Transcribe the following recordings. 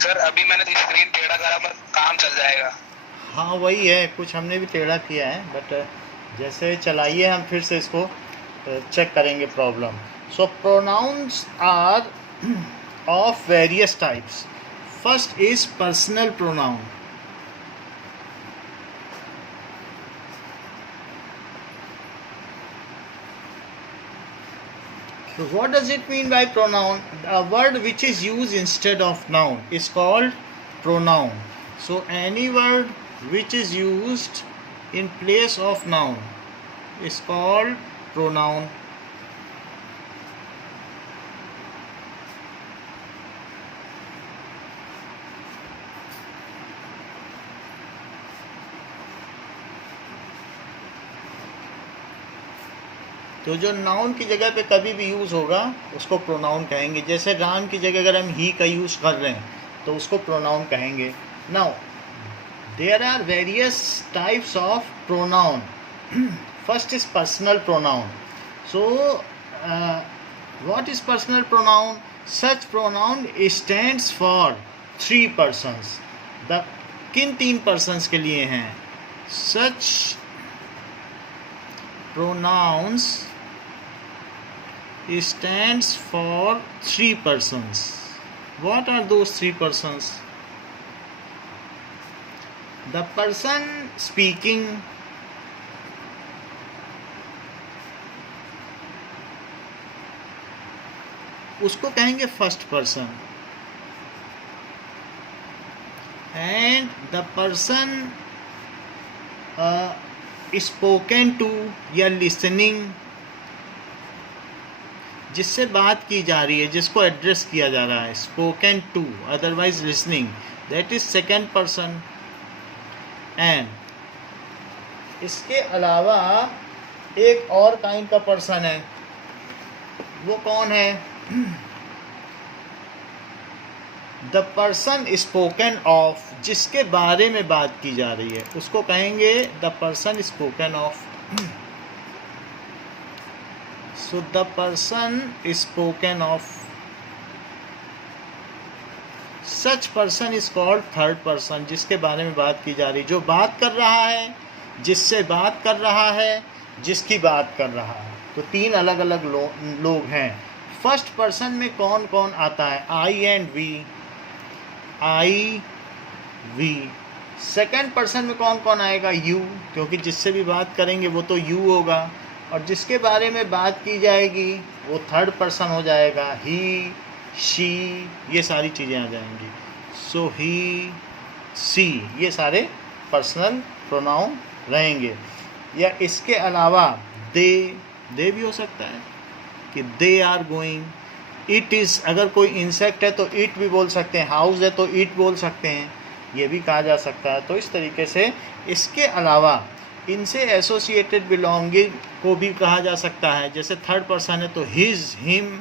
Sir अभी मैंने screen टेढ़ा करा पर काम चल जाएगा। हाँ वही है, कुछ हमने भी टेढ़ा किया है, बट जैसे चलाइए हम फिर से इसको चेक करेंगे problem. So pronouns are of various types. First is personal pronoun. So what does it mean by pronoun? A word which is used instead of noun is called pronoun. So any word which is used in place of noun is called pronoun. तो जो noun की जगह पे कभी भी use होगा उसको pronoun कहेंगे। जैसे राम की जगह अगर हम ही का यूज़ कर रहे हैं तो उसको प्रोनाउन कहेंगे। Now there are various types of pronoun. First is personal pronoun. So what is personal pronoun? Such pronoun stands for 3 persons। The kin 3 persons के लिए हैं? सच pronouns stands for 3 persons. What are those 3 persons? The person speaking, उसको कहेंगे first person, and the person spoken to या listening, जिससे बात की जा रही है, जिसको एड्रेस किया जा रहा है, spoken to otherwise listening, that is second person. And इसके अलावा एक और काइंड का पर्सन है, वो कौन है? द पर्सन स्पोकन ऑफ, जिसके बारे में बात की जा रही है उसको कहेंगे the person spoken of. So the person spoken of, such person is called third person, जिसके बारे में बात की जा रही, जो बात कर रहा है, जिससे बात कर रहा है, जिसकी बात कर रहा है। तो 3 अलग अलग लोग हैं। फर्स्ट पर्सन में कौन कौन आता है? I and we, I we. Second person में कौन कौन आएगा? यू, क्योंकि जिससे भी बात करेंगे वो तो यू होगा, और जिसके बारे में बात की जाएगी वो थर्ड पर्सन हो जाएगा, ही, शी, ये सारी चीज़ें आ जाएंगी। सो ही, सी, ये सारे पर्सनल प्रोनाउन रहेंगे। या इसके अलावा दे भी हो सकता है कि they are going. It is, अगर कोई इंसेक्ट है तो इट भी बोल सकते हैं, हाउस है तो इट बोल सकते हैं, ये भी कहा जा सकता है। तो इस तरीके से इसके अलावा इनसे एसोसिएटेड बिलोंगिंग को भी कहा जा सकता है। जैसे थर्ड पर्सन है तो हिज, हिम,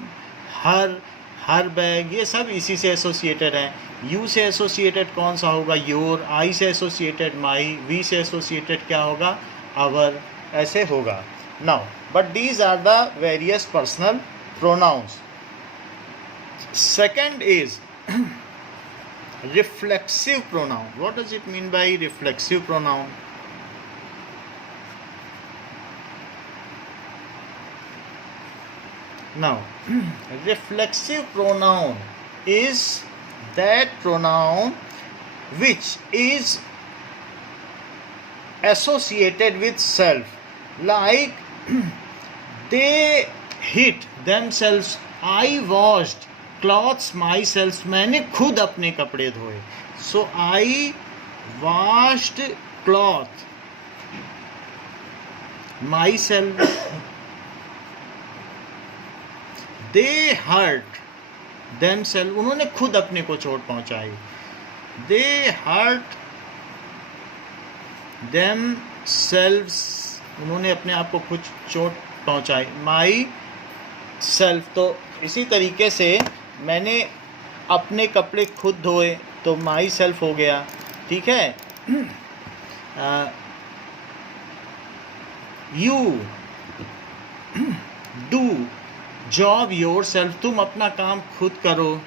हर बैग, ये सब इसी से एसोसिएटेड हैं। यू से एसोसिएटेड कौन सा होगा? योर। आई से एसोसिएटेड माई। वी से एसोसिएटेड क्या होगा? आवर। ऐसे होगा। Now but these are the various personal pronouns. Second is reflexive pronoun. What does it mean by reflexive pronoun? Now, reflexive pronoun is that pronoun which is associated with self, like they hit themselves. I washed clothes myself, मैंने खुद अपने कपड़े धोए। So I washed cloth myself. They hurt themself, उन्होंने खुद अपने को चोट पहुंचाई। दे हर्ट देम सेल्व्स, उन्होंने अपने आप को खुद चोट पहुंचाई। माई सेल्फ, तो इसी तरीके से मैंने अपने कपड़े खुद धोए तो माई सेल्फ हो गया। ठीक है। You do job your self, तुम अपना काम खुद करो।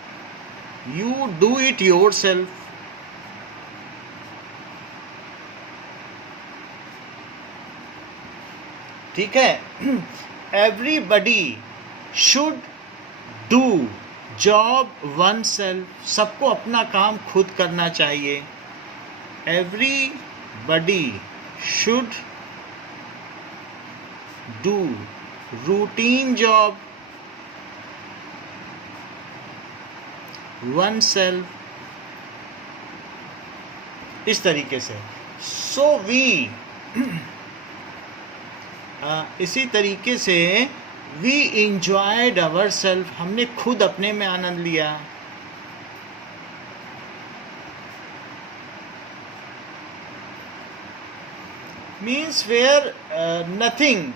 you do it yourself. ठीक है. Everybody should do job oneself. सबको अपना काम खुद करना चाहिए. Everybody should do routine job oneself. इस तरीके से. So we इसी तरीके से we enjoyed ourselves. हमने खुद अपने में आनंद लिया. Means where nothing,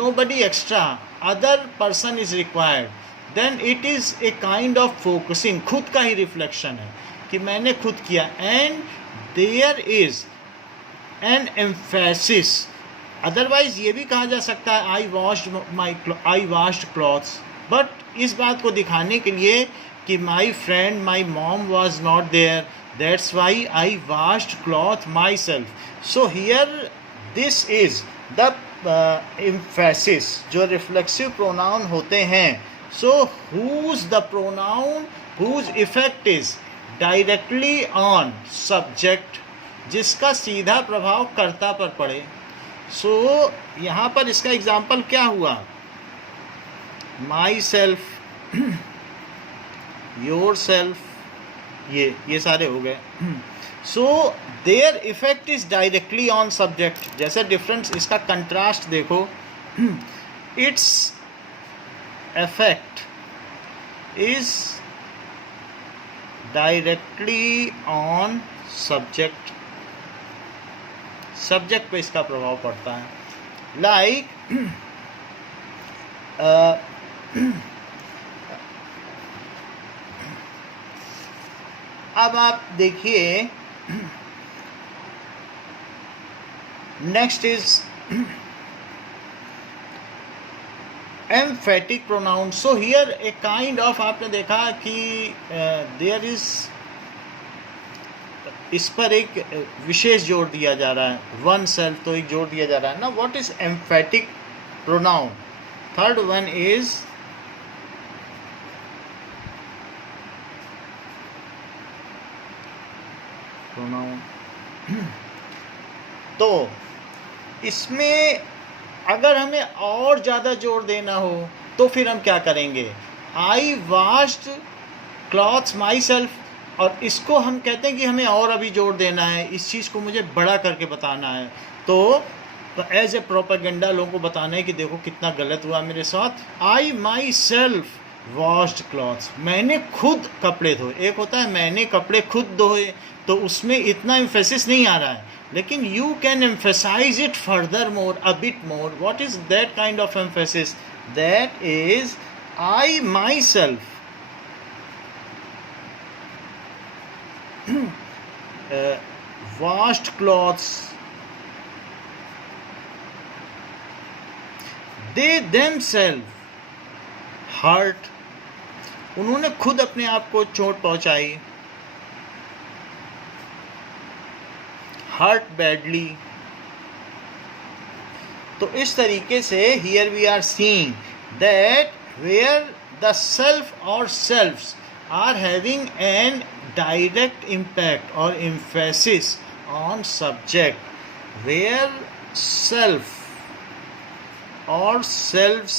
nobody extra, other person is required, then it is a kind of focusing. खुद का ही रिफ्लेक्शन है कि मैंने खुद किया. And there is an emphasis. Otherwise ये भी कहा जा सकता है आई वॉश्ड क्लॉथ्स. बट इस बात को दिखाने के लिए कि my friend my mom was not there, that's why I washed cloth myself. So here this is the emphasis. जो रिफ्लेक्सिव प्रोनाउन होते हैं, so whose the pronoun whose effect is directly on subject, जिसका सीधा प्रभाव कर्ता पर पड़े. सो यहाँ पर इसका एग्जाम्पल क्या हुआ? माई सेल्फ, योर सेल्फ, ये सारे हो गए. So their effect is directly on subject. जैसे डिफरेंस, इसका कंट्रास्ट देखो. It's effect is directly on subject. Subject पे इसका प्रभाव पड़ता है. लाइक अब आप देखिए, next is emphatic pronoun. So here a kind of, आपने देखा कि देयर इज, इस पर एक विशेष जोर दिया जा रहा है. वन सेल्फ तो एक जोर दिया जा रहा है ना. What is emphatic pronoun? Third one is pronoun. तो इसमें अगर हमें और ज़्यादा जोर देना हो तो फिर हम क्या करेंगे? आई वॉश्ड क्लॉथ्स माई सेल्फ. और इसको हम कहते हैं कि हमें और अभी जोर देना है, इस चीज़ को मुझे बड़ा करके बताना है. तो एज ए प्रोपेगेंडा लोगों को बताना है कि देखो कितना गलत हुआ मेरे साथ. आई माई सेल्फ वॉश्ड क्लॉथ्स. मैंने खुद कपड़े धोए. एक होता है मैंने कपड़े खुद धोए, तो उसमें इतना एम्फेसिस नहीं आ रहा है. लेकिन you can emphasize it further more, a bit more. What is that kind of emphasis? That is I myself washed clothes. They themselves hurt. उन्होंने खुद अपने आप को चोट पहुंचाई. hurt badly. तो इस तरीके से here we are seeing that where the self or selves are having an direct impact or emphasis on subject, where self or selves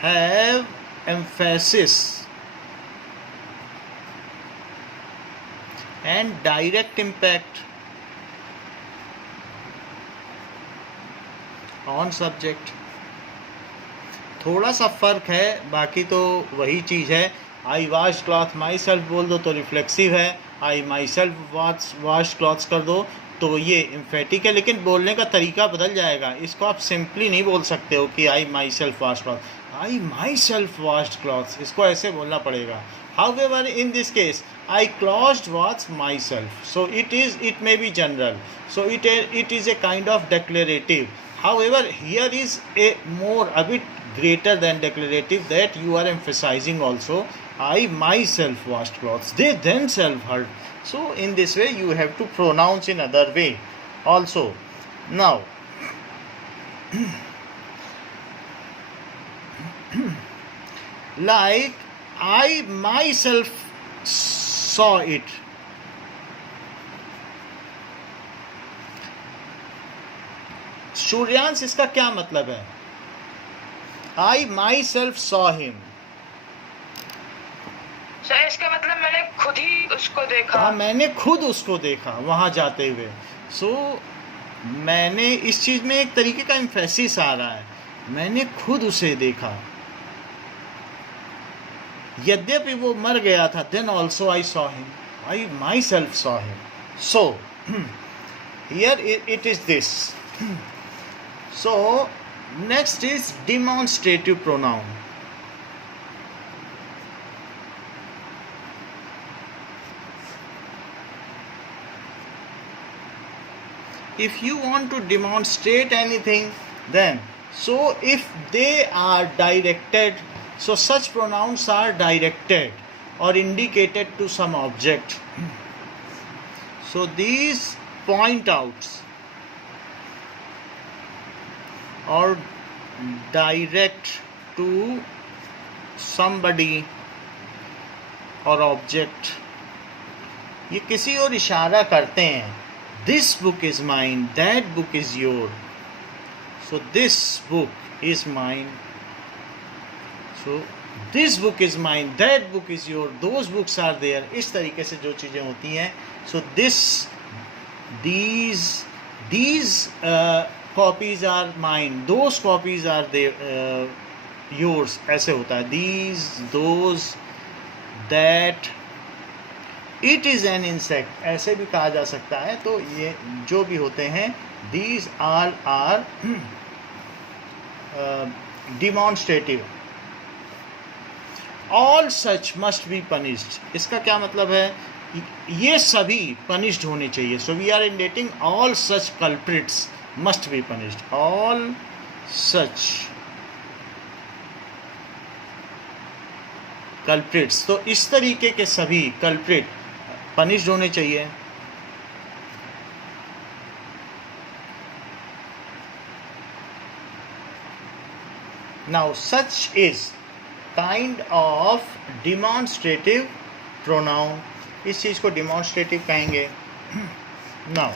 have emphasis and direct impact on subject. थोड़ा सा फ़र्क है, बाकी तो वही चीज़ है. आई वॉश क्लॉथ माई सेल्फ बोल दो तो रिफ्लेक्सिव है. आई माई सेल्फ वॉश क्लॉथ्स कर दो तो ये एम्फेटिक है. लेकिन बोलने का तरीका बदल जाएगा. इसको आप सिंपली नहीं बोल सकते हो कि I myself wash cloth. I myself washed clothes, इसको ऐसे बोलना पड़ेगा. However in this case I closed watch myself. So it may be general. So it is a kind of declarative. However, here is a more, a bit greater than declarative, that you are emphasizing also I myself washed clothes. They themselves heard. So in this way you have to pronounce in other way also. Now like I myself saw it. Suryansh इसका क्या मतलब है? I myself saw him. Sir इसका मतलब मैंने खुद ही उसको देखा। हाँ, मैंने खुद उसको देखा वहां जाते हुए। सो मैंने इस चीज में एक तरीके का एम्फेसिस आ रहा है, मैंने खुद उसे देखा, यद्यपि वो मर गया था। Then also I saw him, I myself saw him. So here it is this. So next is demonstrative pronoun. If you want to demonstrate anything, then so if they are directed, so such pronouns are directed or indicated to some object. So these point outs or direct to somebody or object, ये किसी और इशारा करते हैं। This book is mine, that book is yours. So this book is mine. So this book is mine, that book is yours. Those books are there. इस तरीके से जो चीज़ें होती हैं. So this, these copies are mine. Those copies are there, yours. ऐसे होता है. These, those, that. It is an insect, ऐसे भी कहा जा सकता है। तो ये जो भी होते हैं, these are demonstrative. All such must be punished, इसका क्या मतलब है? ये सभी पनिश्ड होने चाहिए। So we are indicating all such culprits must be punished. All such culprits, तो इस तरीके के सभी कल्प्रिट पनिश्ड होने चाहिए। Now such is kind of demonstrative pronoun, इस चीज को डिमॉन्स्ट्रेटिव कहेंगे। नाउ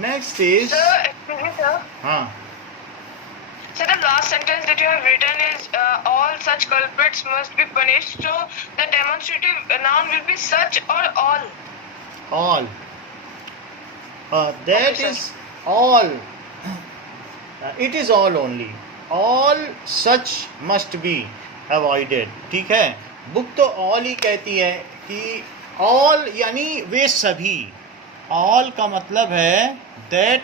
नेक्स्ट इज, हाँ, So the last sentence that you have written is all such culprits must be punished. So the demonstrative noun will be such or all. All. That Okay, is all. It is all only. All such must be avoided. ठीक है, book तो all ही कहती है कि all यानी वे सभी। all का मतलब है that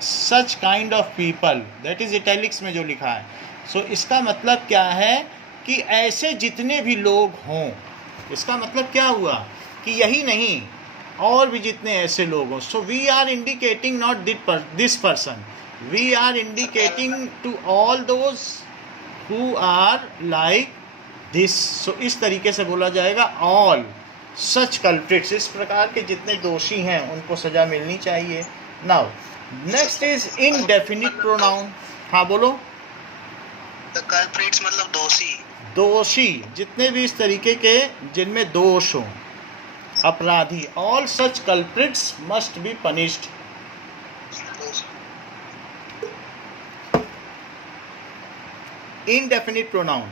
such kind of people, that is italics में जो लिखा है। सो इसका मतलब क्या है कि ऐसे जितने भी लोग हों। इसका मतलब क्या हुआ कि यही नहीं, और भी जितने ऐसे लोग हों। So we are indicating not this person, we are indicating to all those who are like this. So इस तरीके से बोला जाएगा ऑल सच कल्प्रिट्स, इस प्रकार के जितने दोषी हैं उनको सजा मिलनी चाहिए। Now next is indefinite pronoun. हाँ बोलो। द कल्प्रिट्स मतलब दोषी। दोषी, जितने भी इस तरीके के जिनमें दोष हो, अपराधी। All such culprits must be punished. Indefinite pronoun,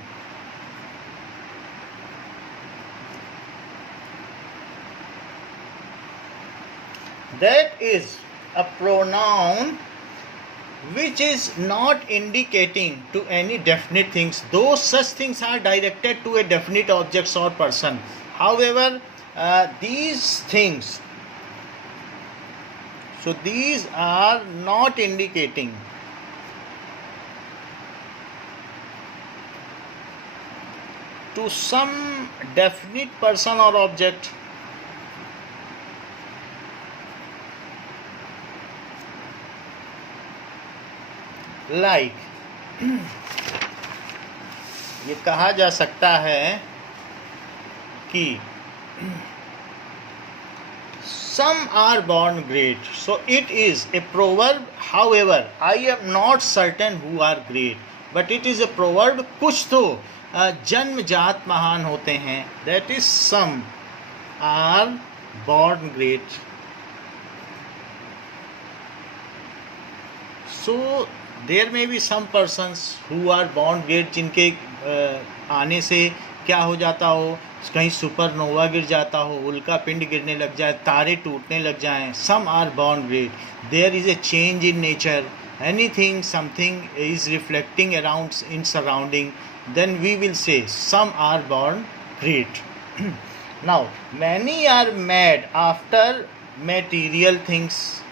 that is a pronoun which is not indicating to any definite things. Those such things are directed to a definite objects or person. However, these things, so these are not indicating to some definite person or object. Like ये कहा जा सकता है कि some are born great, so it is a proverb. However, I am not certain who are great, but it is a proverb. कुछ तो जन्मजात महान होते हैं. That is, some are born great. So there may be some persons who are born great, जिनके आने से क्या हो जाता हो, कहीं सुपरनोवा गिर जाता हो, उल्का पिंड गिरने लग जाए, तारे टूटने लग जाएं. Some are born great. There is a change in nature. Anything something is reflecting around in surrounding, then we will say some are born great. Now many are mad after material things,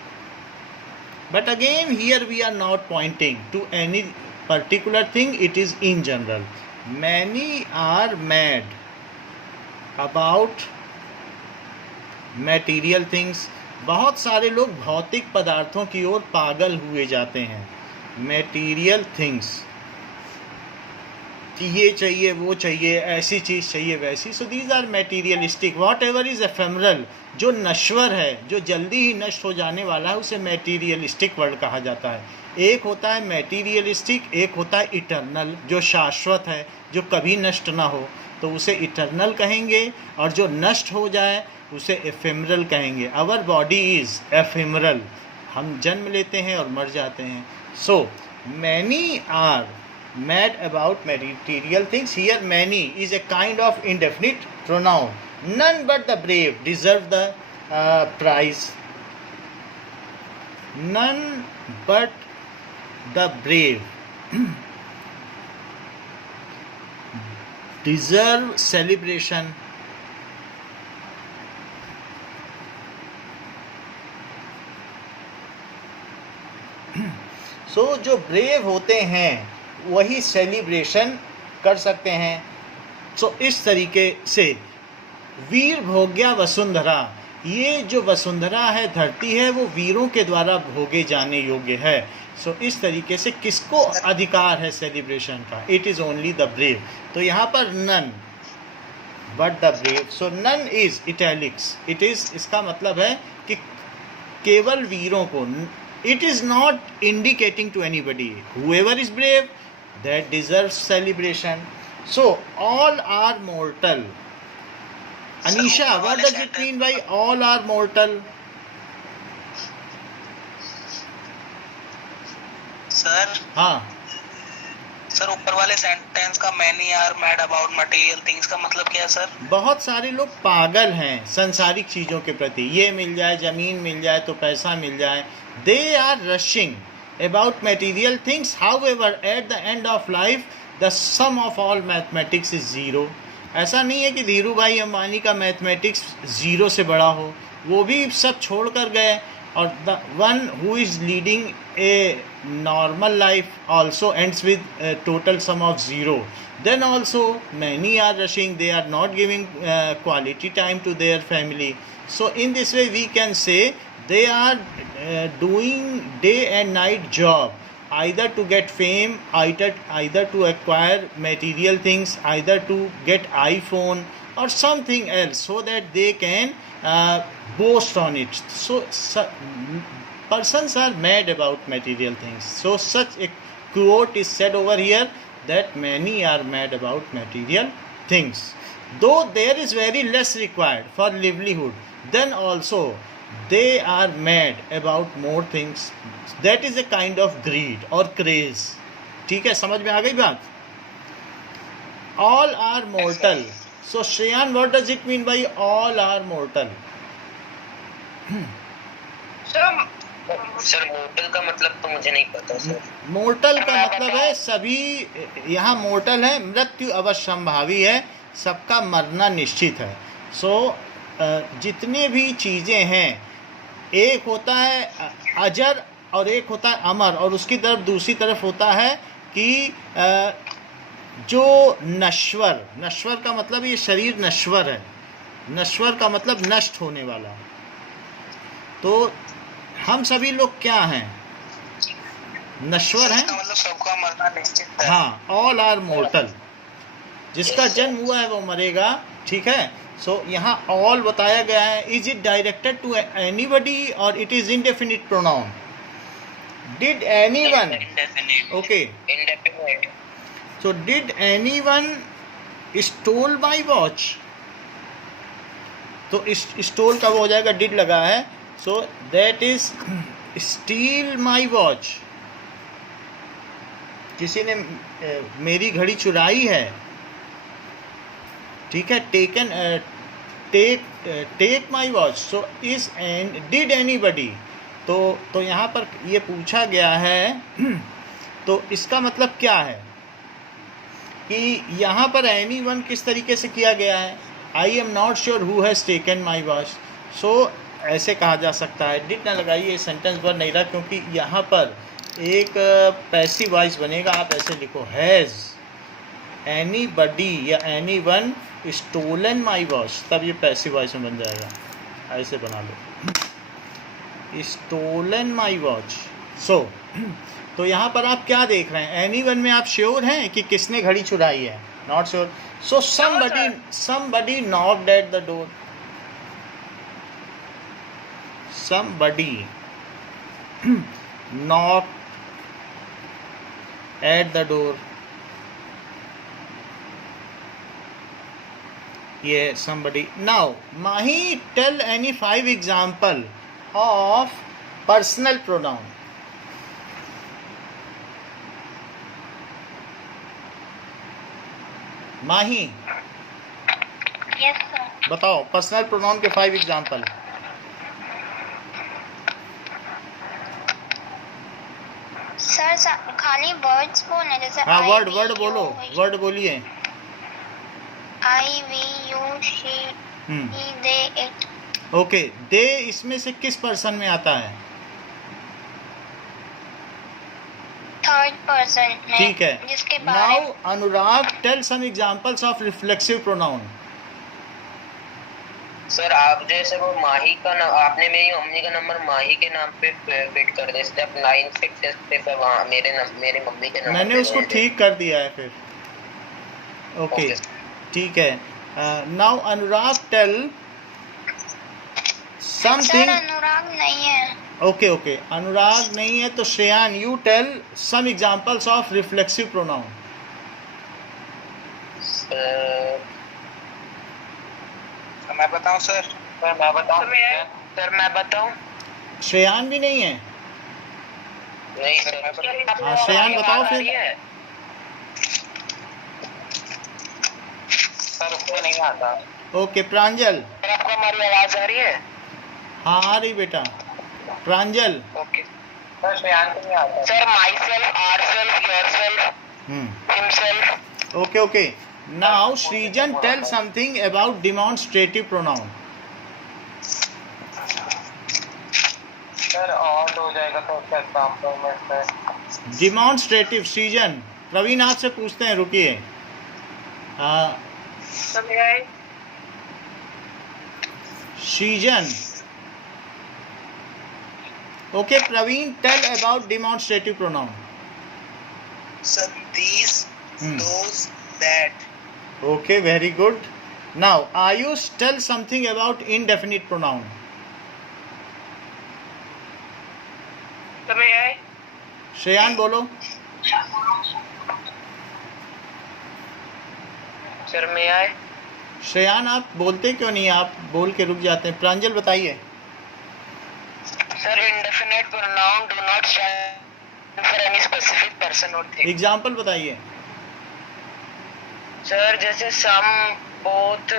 but again here we are not pointing to any particular thing, it is in general. Many are mad about material things. बहुत सारे लोग भौतिक पदार्थों की ओर पागल हुए जाते हैं. material things, कि ये चाहिए, वो चाहिए, ऐसी चीज़ चाहिए, वैसी. So these are materialistic. Whatever is ephemeral, जो नश्वर है, जो जल्दी ही नष्ट हो जाने वाला है, उसे materialistic वर्ड कहा जाता है. एक होता है materialistic, एक होता है इटर्नल, जो शाश्वत है, जो कभी नष्ट ना हो, तो उसे इटर्नल कहेंगे. और जो नष्ट हो जाए उसे एफेमरल कहेंगे. Our body is ephemeral. हम जन्म लेते हैं और मर जाते हैं. So many are mad about material things. Here many is a kind of indefinite pronoun. None but the brave deserve the prize. None but the brave deserve celebration. So जो brave होते हैं वही सेलिब्रेशन कर सकते हैं. सो इस तरीके से वीर भोग्या वसुंधरा, ये जो वसुंधरा है, धरती है, वो वीरों के द्वारा भोगे जाने योग्य है. सो इस तरीके से किसको अधिकार है सेलिब्रेशन का? It is only the brave. तो यहाँ पर none but the brave. So none is italics. It is, इसका मतलब है कि केवल वीरों को. It is not indicating to anybody. Whoever is brave, that deserves celebration. So all are mortal. Anisha, what does it mean by all are mortal? Sir, हाँ sir ऊपर वाले सेंटेंस का many are mad about material things का मतलब क्या है sir? बहुत सारे लोग पागल हैं संसारिक चीज़ों के प्रति. ये मिल जाए, ज़मीन मिल जाए तो पैसा मिल जाए. They are rushing about material things. However, at the end of life, the sum of all mathematics is zero. ऐसा नहीं है कि धीरू भाई अंबानी का मैथमेटिक्स ज़ीरो से बड़ा हो. वो भी सब छोड़ कर गए. और the one who is leading a normal life also ends with total sum of zero. Then also many are rushing. They are not giving quality time to their family. So in this way we can say they are doing day and night job, either to get fame, either to acquire material things, either to get iPhone or something else, so that they can boast on it. So persons are mad about material things. So such a quote is said over here, that many are mad about material things. Though there is very less required for livelihood, then also they are mad about more things. That is a kind of greed or craze. ठीक है, समझ में आ गई बात? All are mortal. So Shreyan, what does it mean by all are mortal? Sir mortar का मतलब तो मुझे नहीं पता सर. मोर्टल का मतलब है सभी. यहाँ मोर्टल है, मृत्यु अवश्यंभावी है, सबका मरना निश्चित है. सो जितने भी चीज़ें हैं, एक होता है अजर और एक होता है अमर, और उसकी तरफ दूसरी तरफ होता है कि जो नश्वर. नश्वर का मतलब ये शरीर नश्वर है. नश्वर का मतलब नष्ट होने वाला. तो हम सभी लोग क्या हैं? नश्वर हैं. मतलब सबका मरना निश्चित है. हाँ, ऑल आर मोर्टल. जिसका जन्म हुआ है वो मरेगा, ठीक है। सो यहाँ ऑल बताया गया है। Is it directed to anybody और it is indefinite pronoun? Did anyone, okay, Indefinite. So did anyone stole my watch? तो स्टोल का वो हो जाएगा, डिड लगा है, so that is steal my watch. किसी ने मेरी घड़ी चुराई है, ठीक है। Taken, take my watch, so is did anybody, तो यहाँ पर ये पूछा गया है तो इसका मतलब क्या है कि यहाँ पर एनीवन किस तरीके से किया गया है? I am not sure who has taken my watch, so ऐसे कहा जा सकता है। डिड ना लगाइए, सेंटेंस वर्ड नहीं रहा, क्योंकि यहाँ पर एक पैसिव वॉइस बनेगा। आप ऐसे लिखो, हैज़ एनीबडी या एनीवन स्टोलन माई वॉच, तब ये पैसिव वॉइस में बन जाएगा। ऐसे बना लो, स्टोलन माई वॉच। सो तो यहाँ पर आप क्या देख रहे हैं? एनीवन में आप श्योर हैं कि किसने घड़ी चुराई है? Not sure. So somebody knocked at the door. Somebody knocked at the door. Yeah, somebody. Now, Mahi, tell any 5 example of personal pronoun. Mahi, yes sir. बताओ पर्सनल प्रोनाउन के 5 एग्जाम्पल। सर खाली words बोलने, जैसे हाँ, I, word we, बोलो, you, word बोलिए। I, we, you, she, he, they, it. Okay, they इसमें से किस पर्सन में आता है? थर्ड पर्सन में, ठीक है। जिसके बारे now Anurag, tell some examples of reflexive pronoun. Sir आप जैसे वो माही का आपने मेरी मम्मी का नंबर माही के नाम पे फिट कर दिया, इसलिए आप 966 पे वहाँ मेरी मम्मी के नंबर मैंने पे उसको दे ठीक कर दिया है फिर। ओके, ठीक है। Now Anurag, tell sir something. Anurag नहीं है। ओके, अनुराग नहीं है, तो Shreyan, you tell some examples of reflexive pronoun. मैं बताऊं सर? मैं बताऊं? सर मैं बताऊं? श्रेयान भी नहीं है। नहीं सर, हाँ, श्रेयान बताओ फिर। सर उसको नहीं आता। ओके, प्रांजल। सर आपको हमारी आवाज आ रही है? हाँ, आ रही बेटा। प्रांजल। ओके सर, श्रेयान को नहीं आता। Sir myself, ourself, yourself, himself. Okay. Now Srijan, tell something about demonstrative pronoun. Sir और हो जाएगा तो उसका एग्जांपल में सर। डिमॉन्स्ट्रेटिव, श्रीजन। प्रवीण आपसे पूछते हैं, रुकिए। हाँ, Srijan. Okay, Praveen, tell about demonstrative pronoun. Sir these, those, that. Okay, very good. Now, Ayush, tell something about indefinite pronoun. श्रेयान बोलो। सर मैं आए। श्रेयान आप बोलते क्यों नहीं? आप बोल के रुक जाते हैं। प्रांजल बताइए। Sir indefinite pronoun do not stand for any specific person or thing. Example बताइए। सर जैसे सम, बोथ।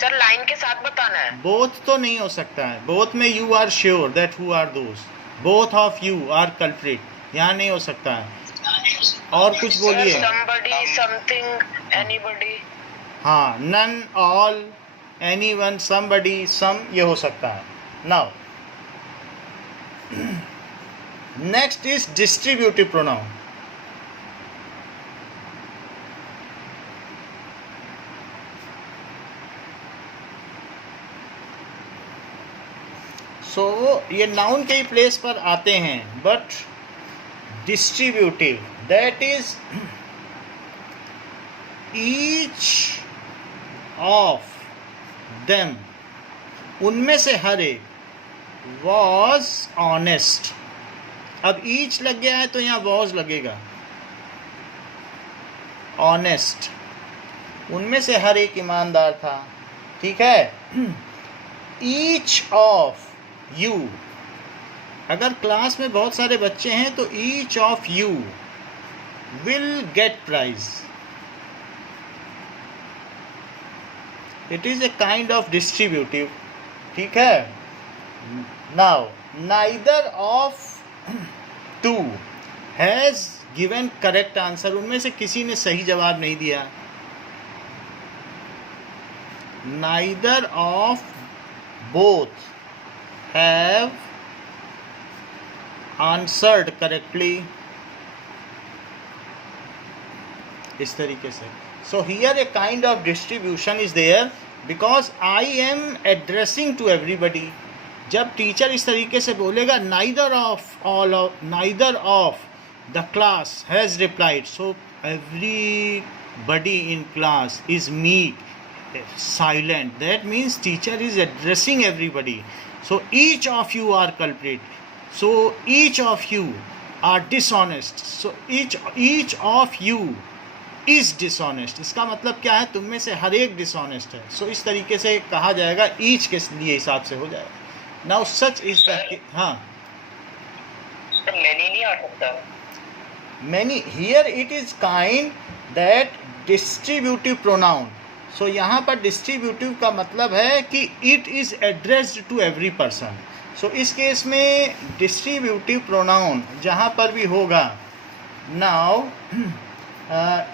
सर लाइन के साथ बताना है। बोथ तो नहीं हो सकता है। बोथ में you are sure that who are those, both of you are culprit, यहाँ नहीं हो सकता है। और कुछ बोलिए। somebody, something, anybody. हाँ, none, all, anyone, somebody, some, ये हो सकता है। Now next is distributive pronoun. So ये नाउन के ही प्लेस पर आते हैं, but distributive that is each of them, उनमें से हर एक, वॉज ऑनेस्ट। अब ईच लग गया है तो यहाँ वॉज लगेगा, ऑनेस्ट, उनमें से हर एक ईमानदार था, ठीक है। ईच ऑफ यू, अगर क्लास में बहुत सारे बच्चे हैं तो each of you will get prize. It is a kind of distributive, ठीक है। Now neither of two has given correct answer, उनमें से किसी ने सही जवाब नहीं दिया। Neither of both have answered correctly, इस तरीके से। So here a kind of distribution is there because I am addressing to everybody. जब टीचर इस तरीके से बोलेगा neither of the class has replied, so everybody in class is meek, silent, that means teacher is addressing everybody. So each of you are culprit, so each of you are dishonest, so each of you is dishonest. इसका मतलब क्या है, तुम में से हर एक dishonest है। सो इस तरीके से कहा जाएगा, ईच के लिए हिसाब से हो जाएगा। नाउ सच इज द, हाँ मैनी नहीं आ सकता। Many here it is kind that distributive pronoun. So यहाँ पर डिस्ट्रीब्यूटिव का मतलब है कि it is addressed to every person. So इस केस में डिस्ट्रीब्यूटिव प्रोनाउन जहाँ पर भी होगा, नाउ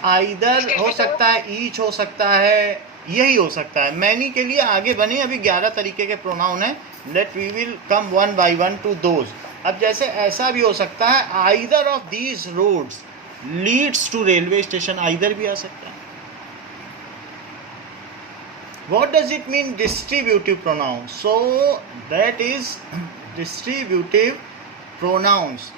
आइदर हो सकता है, ईच हो सकता है, यही हो सकता है। मैनी के लिए आगे बने अभी 11 तरीके के प्रोनाउन हैं, let we will come one by one to those. अब जैसे ऐसा भी हो सकता है, either of these roads leads to railway station, either भी आ सकता है। What does it mean distributive pronoun? So that is distributive pronouns.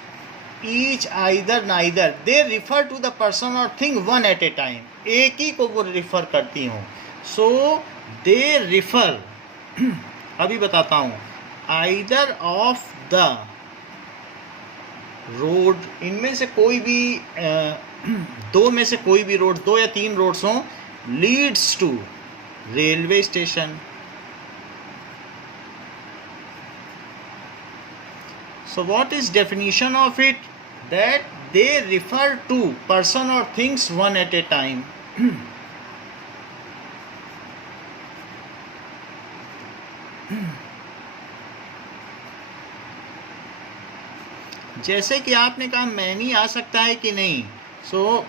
Each, either, neither. They refer to the person or thing one at a time. एक ही को वो refer करती हूँ. So they refer. अभी बताता हूँ. Either of the road. इनमें से कोई भी दो में से कोई भी रोड, 2 या 3 रोड्स हों, leads to railway station. So what is definition of it? That they refer to person or things one at a time. जैसे कि आपने कहा मैनी आ सकता है कि नहीं, सो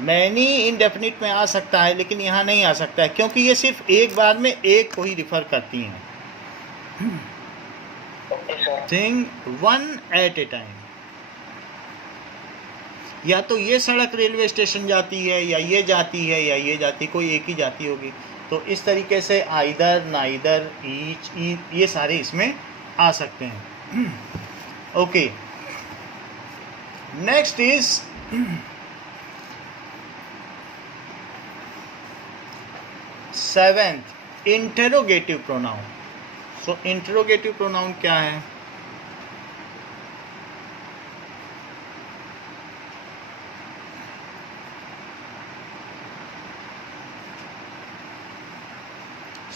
मैनी इंडेफिनिट में आ सकता है, लेकिन यहाँ नहीं आ सकता है क्योंकि ये सिर्फ एक बार में एक को ही रिफर करती हैं। Thing one at a time. या तो ये सड़क रेलवे स्टेशन जाती है, या ये जाती है, या ये जाती, कोई एक ही जाती होगी। तो इस तरीके से आइदर, नाइदर, ईच, ये सारे इसमें आ सकते हैं। Okay, next is seventh, interrogative pronoun. So interrogative pronoun क्या है?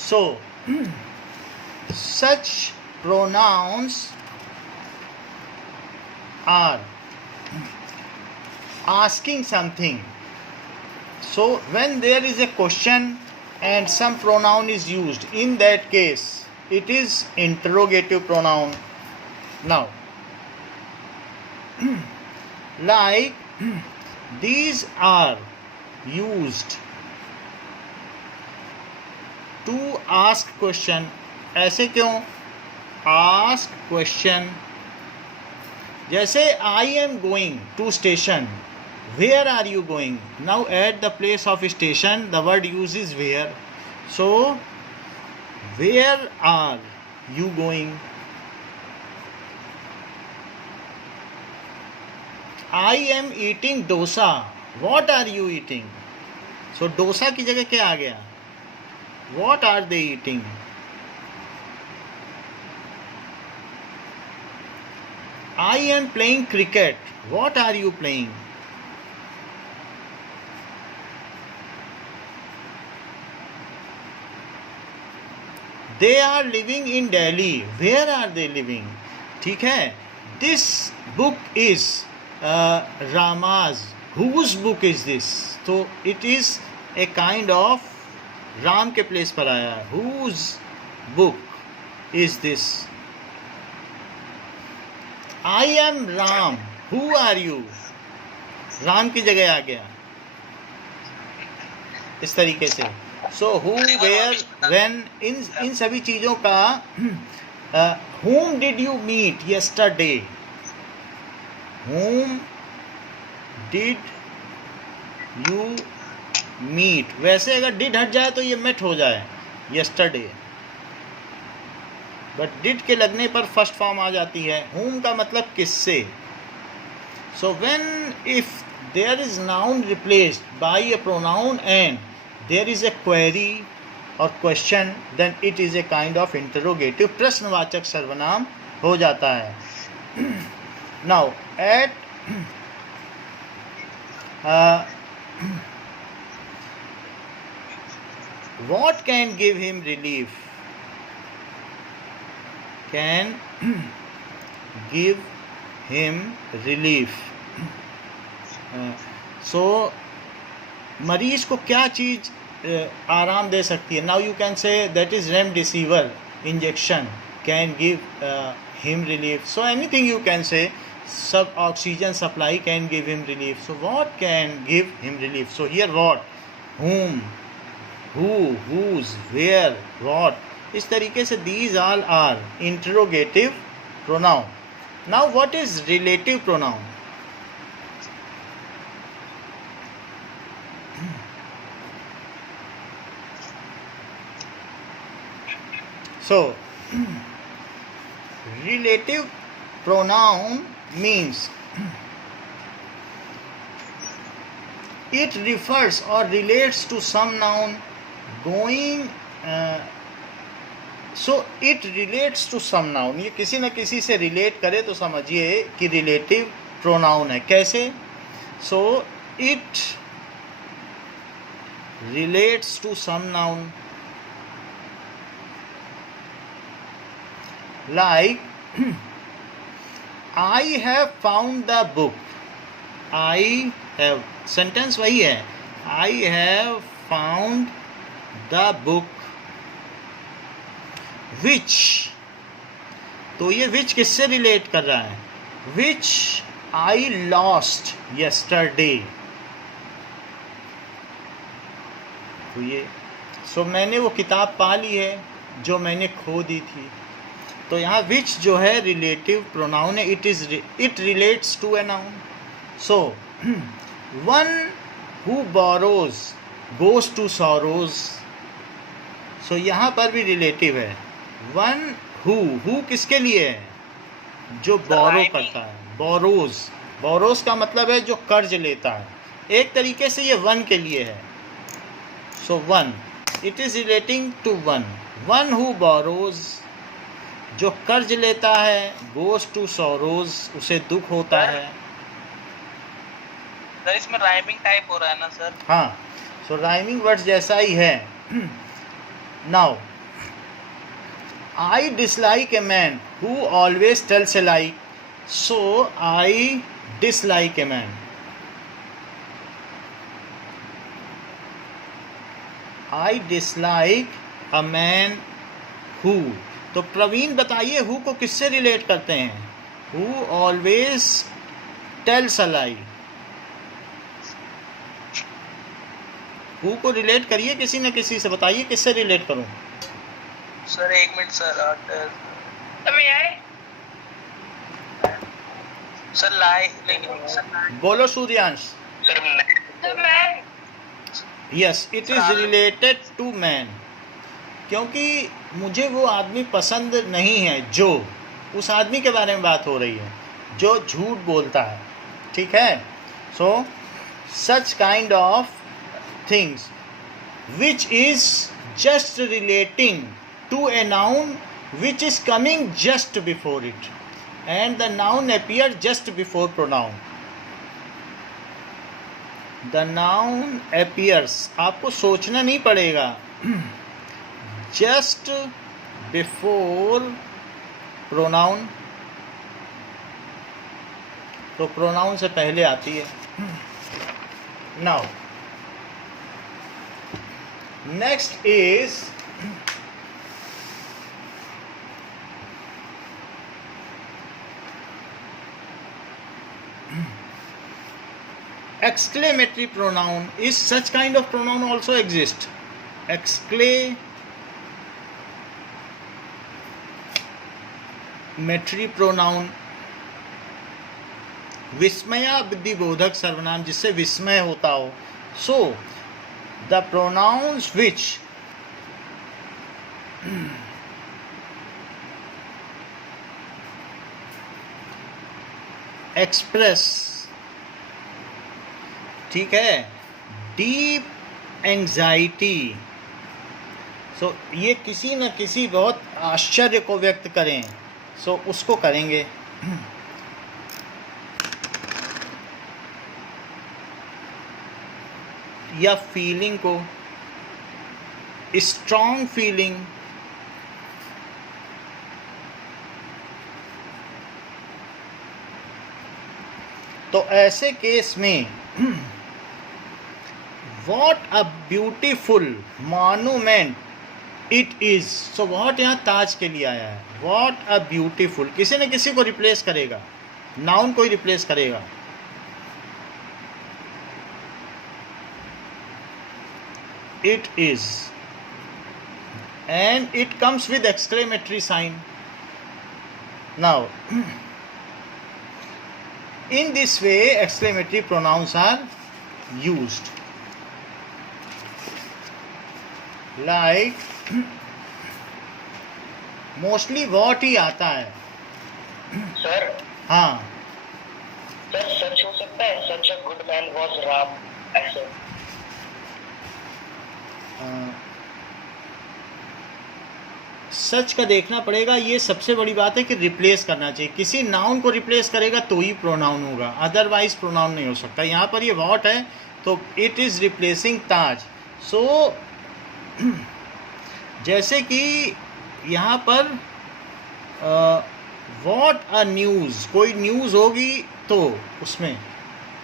So such pronouns are asking something. So when there is a question and some pronoun is used, in that case it is interrogative pronoun. Now like these are used to ask question. ऐसे क्यों? ask question. जैसे I am going to station, where are you going? Now at the place of station the word used is where. So where are you going? I am eating dosa, what are you eating? सो डोसा की जगह क्या आ गया? What are they eating? I am playing cricket, what are you playing? They are living in Delhi, where are they living? ठीक है, this book is Rama's, whose book is this? तो it is a kind of Ram के place पर आया है, whose book is this? I am Ram, who are you? Ram की जगह आ गया इस तरीके से। सो हु, वेयर, व्हेन, इन सभी चीज़ों का whom did you meet yesterday? Whom did you meet? वैसे अगर did हट जाए तो ये met हो जाए yesterday, बट did के लगने पर फर्स्ट फॉर्म आ जाती है। whom का मतलब किससे। So when, if there is noun replaced by a pronoun and there is a query or question, then it is a kind of interrogative, प्रश्नवाचक सर्वनाम हो जाता है। Now at what can give him relief? Can give him relief. So मरीज को क्या चीज़ आराम दे सकती है? Now you can say that is remdesivir injection can give him relief. So anything you can say, सब oxygen supply can give him relief. So what can give him relief? So here what, whom, who, whose, where, what, इस तरीके से these all are interrogative pronoun. Now what is relative pronoun? So relative pronoun means it refers or relates to some noun going so it relates to some noun. ये किसी न किसी से relate करे तो समझिए कि रिलेटिव प्रोनाउन है। कैसे? So it relates to some noun, like I have found the book. I have, sentence वही है, I have found the book which, तो ये which किससे रिलेट कर रहा है? Which I lost yesterday. तो ये मैंने वो किताब पा ली है जो मैंने खो दी थी। तो यहाँ विच जो है रिलेटिव प्रोनाउन है, it relates to a noun. So one who borrows goes to sorrows, so यहाँ पर भी रिलेटिव है। वन हु किसके लिए है? जो बोरो करता है, बोरोज का मतलब है जो कर्ज लेता है। एक तरीके से ये वन के लिए है। So one, it is relating to one who borrows, जो कर्ज लेता है, गोज टू सॉरोज, उसे दुख होता है। सर इसमें राइमिंग टाइप हो रहा है ना सर? हाँ, सो राइमिंग वर्ड्स जैसा ही है। Now I dislike a man who always tells A lie, so I dislike a man. I dislike a man who, तो प्रवीण बताइए हु को किससे रिलेट करते हैं? Who always tells a lie. Who co relate करिए किसी न किसी से, बताइए किससे रिलेट करूं? सर एक मिनट सर, सर लाई नहीं, बोलो Suryansh. Yes, it is related to man, क्योंकि मुझे वो आदमी पसंद नहीं है, जो उस आदमी के बारे में बात हो रही है जो झूठ बोलता है। ठीक है? So such kind of things which is just relating to a noun which is coming just before it, and the noun appear just before pronoun. The noun appears, आपको सोचना नहीं पड़ेगा, just before pronoun. तो pronoun से पहले आती है. Now next is exclamatory pronoun. Is such kind of pronoun also exist? Exclamatory pronoun. विस्मया बुद्धिबोधक सर्वनाम, जिससे विस्मय होता हो. So the pronouns which express, ठीक है, डीप एंजाइटी. सो ये किसी न किसी बहुत आश्चर्य को व्यक्त करें, सो उसको करेंगे. या फीलिंग को, स्ट्रॉन्ग फीलिंग, तो ऐसे केस में What a beautiful monument it is. So what यहाँ ताज के लिए आया है. What a beautiful, किसी न किसी को रिप्लेस करेगा, नाउन को ही रिप्लेस करेगा. It is, and it comes with exclamatory sign. Now in this way exclamatory pronouns are used. Like mostly what ही आता है. सर हाँ, सर सच हो सकता है, such a good man was Ram, ऐसे. सच का देखना पड़ेगा. ये सबसे बड़ी बात है कि रिप्लेस करना चाहिए. किसी नाउन को रिप्लेस करेगा तो ही प्रोनाउन होगा, अदरवाइज प्रोनाउन नहीं हो सकता. यहाँ पर ये वॉट है तो it is replacing Taj. So जैसे कि यहाँ पर वॉट अ न्यूज़, कोई न्यूज़ होगी तो उसमें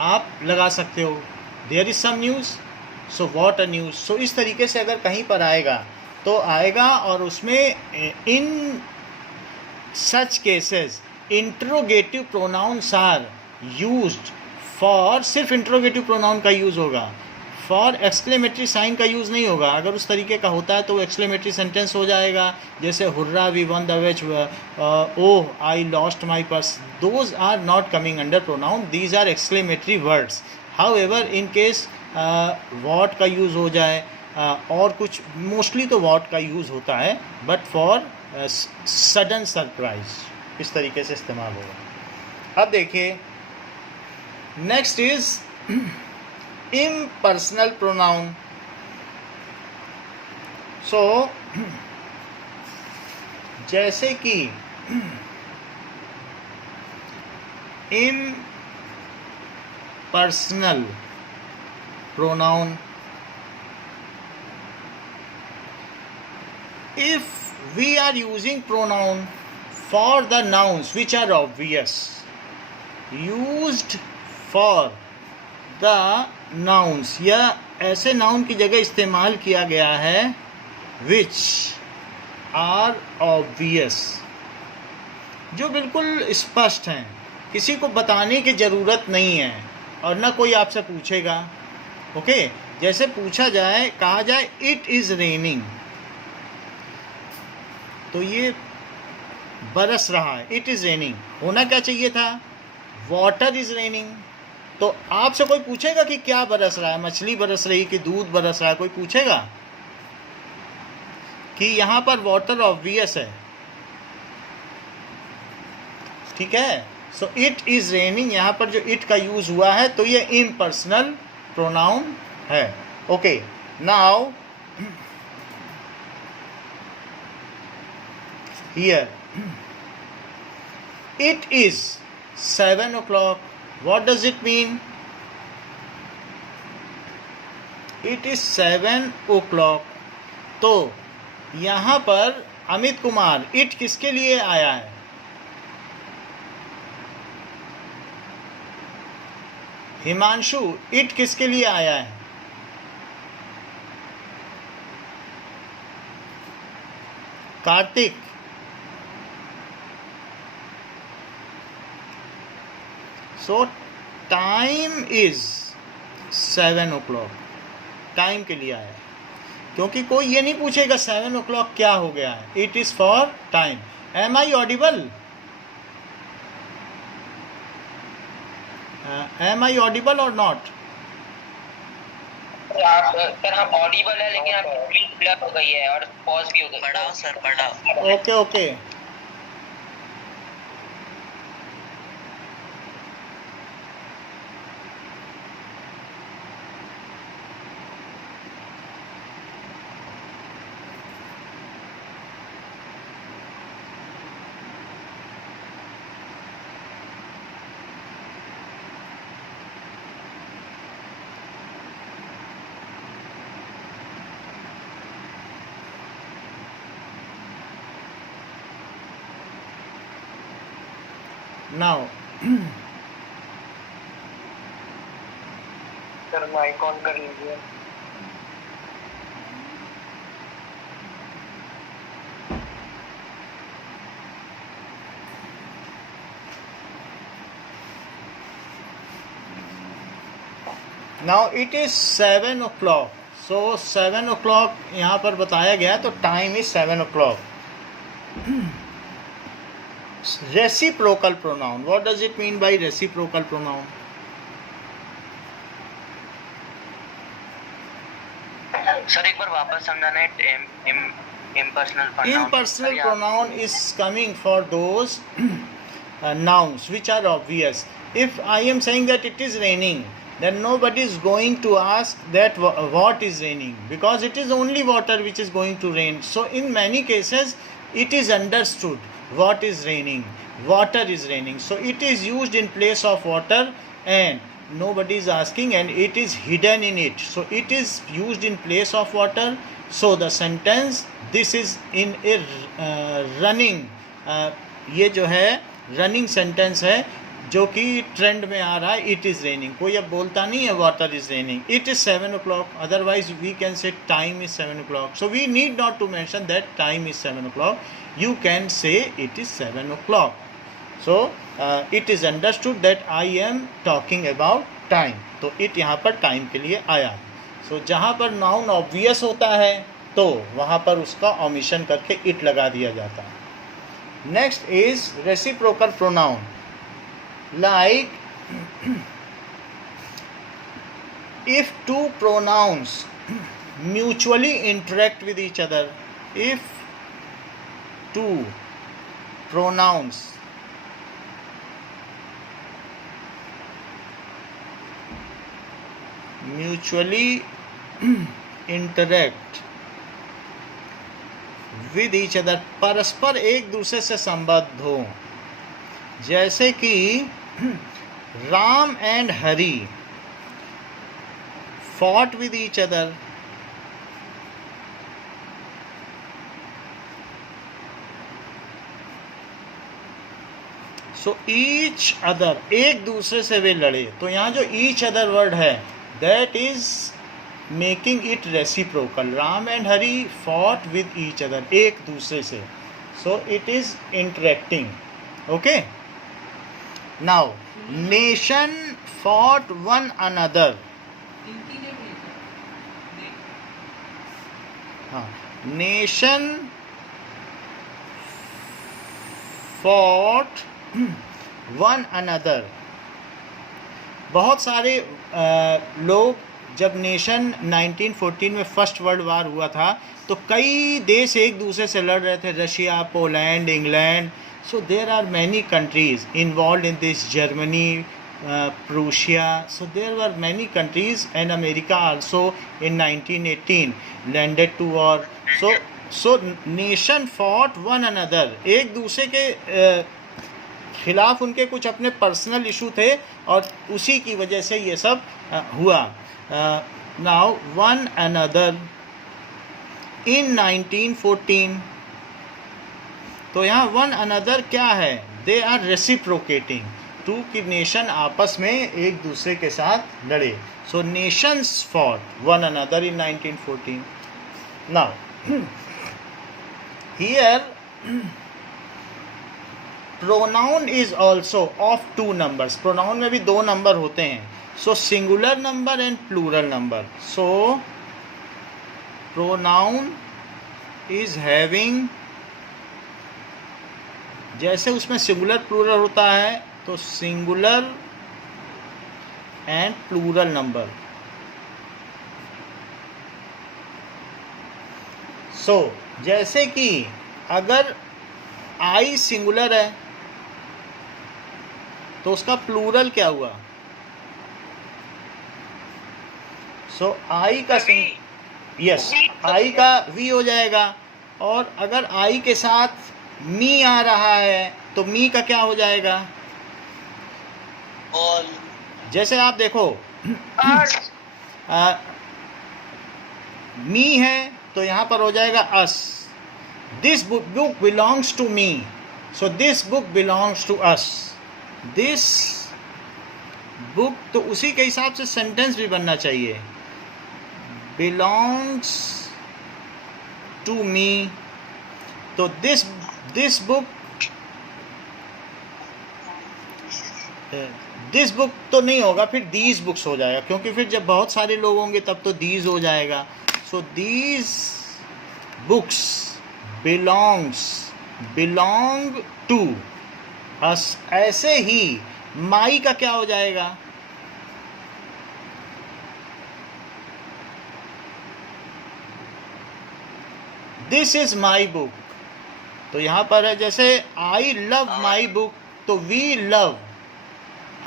आप लगा सकते हो there is some news, so what a news. So इस तरीके से अगर कहीं पर आएगा तो आएगा. और उसमें in such cases interrogative pronouns are used for, सिर्फ इंट्रोगेटिव प्रोनाउन का यूज़ होगा, फॉर एक्सक्लेमेटरी साइन का यूज़ नहीं होगा. अगर उस तरीके का होता है तो एक्सक्लेमेटरी सेंटेंस हो जाएगा. जैसे hurrah we won the match, oh I lost my purse, those are not coming under pronoun, these are exclamatory words. However in case what का यूज़ हो जाए और कुछ, मोस्टली तो वॉट का यूज़ होता है, बट फॉर सडन सरप्राइज इस तरीके से इस्तेमाल होगा. अब देखिए next is impersonal pronoun. So जैसे कि impersonal pronoun, if we are using pronoun for the nouns which are obvious, used for the nouns, या ऐसे नाउन की जगह इस्तेमाल किया गया है which are obvious, जो बिल्कुल स्पष्ट हैं, किसी को बताने की ज़रूरत नहीं है और ना कोई आपसे पूछेगा. ओके, जैसे पूछा जाए, कहा जाए इट इज़ रेनिंग, तो ये बरस रहा है, इट इज़ रेनिंग. होना क्या चाहिए था, वाटर इज़ रेनिंग. तो आपसे कोई पूछेगा कि क्या बरस रहा है, मछली बरस रही कि दूध बरस रहा है, कोई पूछेगा? कि यहाँ पर वाटर ऑब्वियस है, ठीक है. सो इट इज़ रेनिंग, यहाँ पर जो इट का यूज़ हुआ है तो ये इम्पर्सनल प्रोनाउन है. Okay, now here it is 7 o'clock. What does it mean? It is 7 o'clock. तो यहाँ पर अमित कुमार, इट किसके लिए आया है? हिमांशु, इट किसके लिए आया है? कार्तिक, सो टाइम इज 7 o'clock. टाइम के लिए आया है, क्योंकि कोई ये नहीं पूछेगा 7 o'clock क्या हो गया है. It is for time. Am I audible? Am I audible और नॉट? सर हम ऑडिबल है, लेकिन आपकी ब्लर हो गई है और पॉज भी हो गई. पढ़ाओ सर, पढ़ाओ. Okay okay. Now, sir mike on कर लीजिए. now it is 7 o'clock. So 7 o'clock यहाँ पर बताया गया, तो time is 7 o'clock. Reciprocal pronoun. What does it mean by reciprocal pronoun? Sir एक बार वापस समझाना है. impersonal pronoun. Impersonal pronoun is coming for those nouns which are obvious. If I am saying that it is raining, then nobody is going to ask that what is raining, because it is only water which is going to rain. So in many cases it is understood what is raining. Water is raining. So it is used in place of water, and nobody is asking, and it is hidden in it. So it is used in place of water. So the sentence, this is in a running, ये जो है running sentence है जो कि trend में आ रहा है. It is raining. कोई अब बोलता नहीं है water is raining. It is 7 o'clock. Otherwise we can say time is 7 o'clock. So we need not to mention that time is 7 o'clock. You can say it is 7 o'clock. So it is understood that I am talking about time. तो it यहाँ पर time के लिए आया. सो जहाँ पर noun obvious होता है तो वहाँ पर उसका ओमिशन करके इट लगा दिया जाता है. Next is reciprocal pronoun. Like if two pronouns mutually interact with each other, if two pronouns mutually interact with each other, परस्पर एक दूसरे से संबद्ध हो, जैसे कि Ram and Hari fought with each other. So each other, एक दूसरे से वे लड़े. तो यहाँ जो each other वर्ड है, that is making it reciprocal. Ram and Hari fought with each other, एक दूसरे से. So it is interacting. Okay. Now, nation fought one another. Nation fought one another. बहुत सारे लोग, जब नेशन 1914 में फर्स्ट वर्ल्ड वार हुआ था तो कई देश एक दूसरे से लड़ रहे थे. Russia, Poland, England. So there are many countries involved in this. Germany, Prussia. So there were many countries, and America also in 1918 landed to war. So nation fought one another. एक दूसरे के खिलाफ उनके कुछ अपने पर्सनल इशू थे और उसी की वजह से ये सब हुआ. Now one another in 1914. तो यहाँ वन अनदर क्या है? They are reciprocating. टू की नेशन आपस में एक दूसरे के साथ लड़े. So nations fought one another in 1914. Now here pronoun is also of two numbers. प्रोनाउन में भी दो नंबर होते हैं. So singular number and plural number. So pronoun is having, जैसे उसमें सिंगुलर प्लूरल होता है तो सिंगुलर एंड प्लूरल नंबर. सो जैसे कि अगर आई सिंगुलर है तो उसका प्लूरल क्या हुआ? सो आई का यस, आई का वी हो जाएगा. और अगर आई के साथ मी आ रहा है तो मी का क्या हो जाएगा? ऑल. जैसे आप देखो मी है तो यहाँ पर हो जाएगा us. This book belongs to me, so this book belongs to us. This book, तो उसी के हिसाब से सेंटेंस भी बनना चाहिए. बिलोंग्स टू मी, तो दिस बुक तो नहीं होगा, फिर दीज बुक्स हो जाएगा, क्योंकि फिर जब बहुत सारे लोग होंगे तब तो दीज हो जाएगा. So these books belong to us. ऐसे ही माई का क्या हो जाएगा? This is my book. तो यहाँ पर है जैसे आई लव माई बुक, तो we love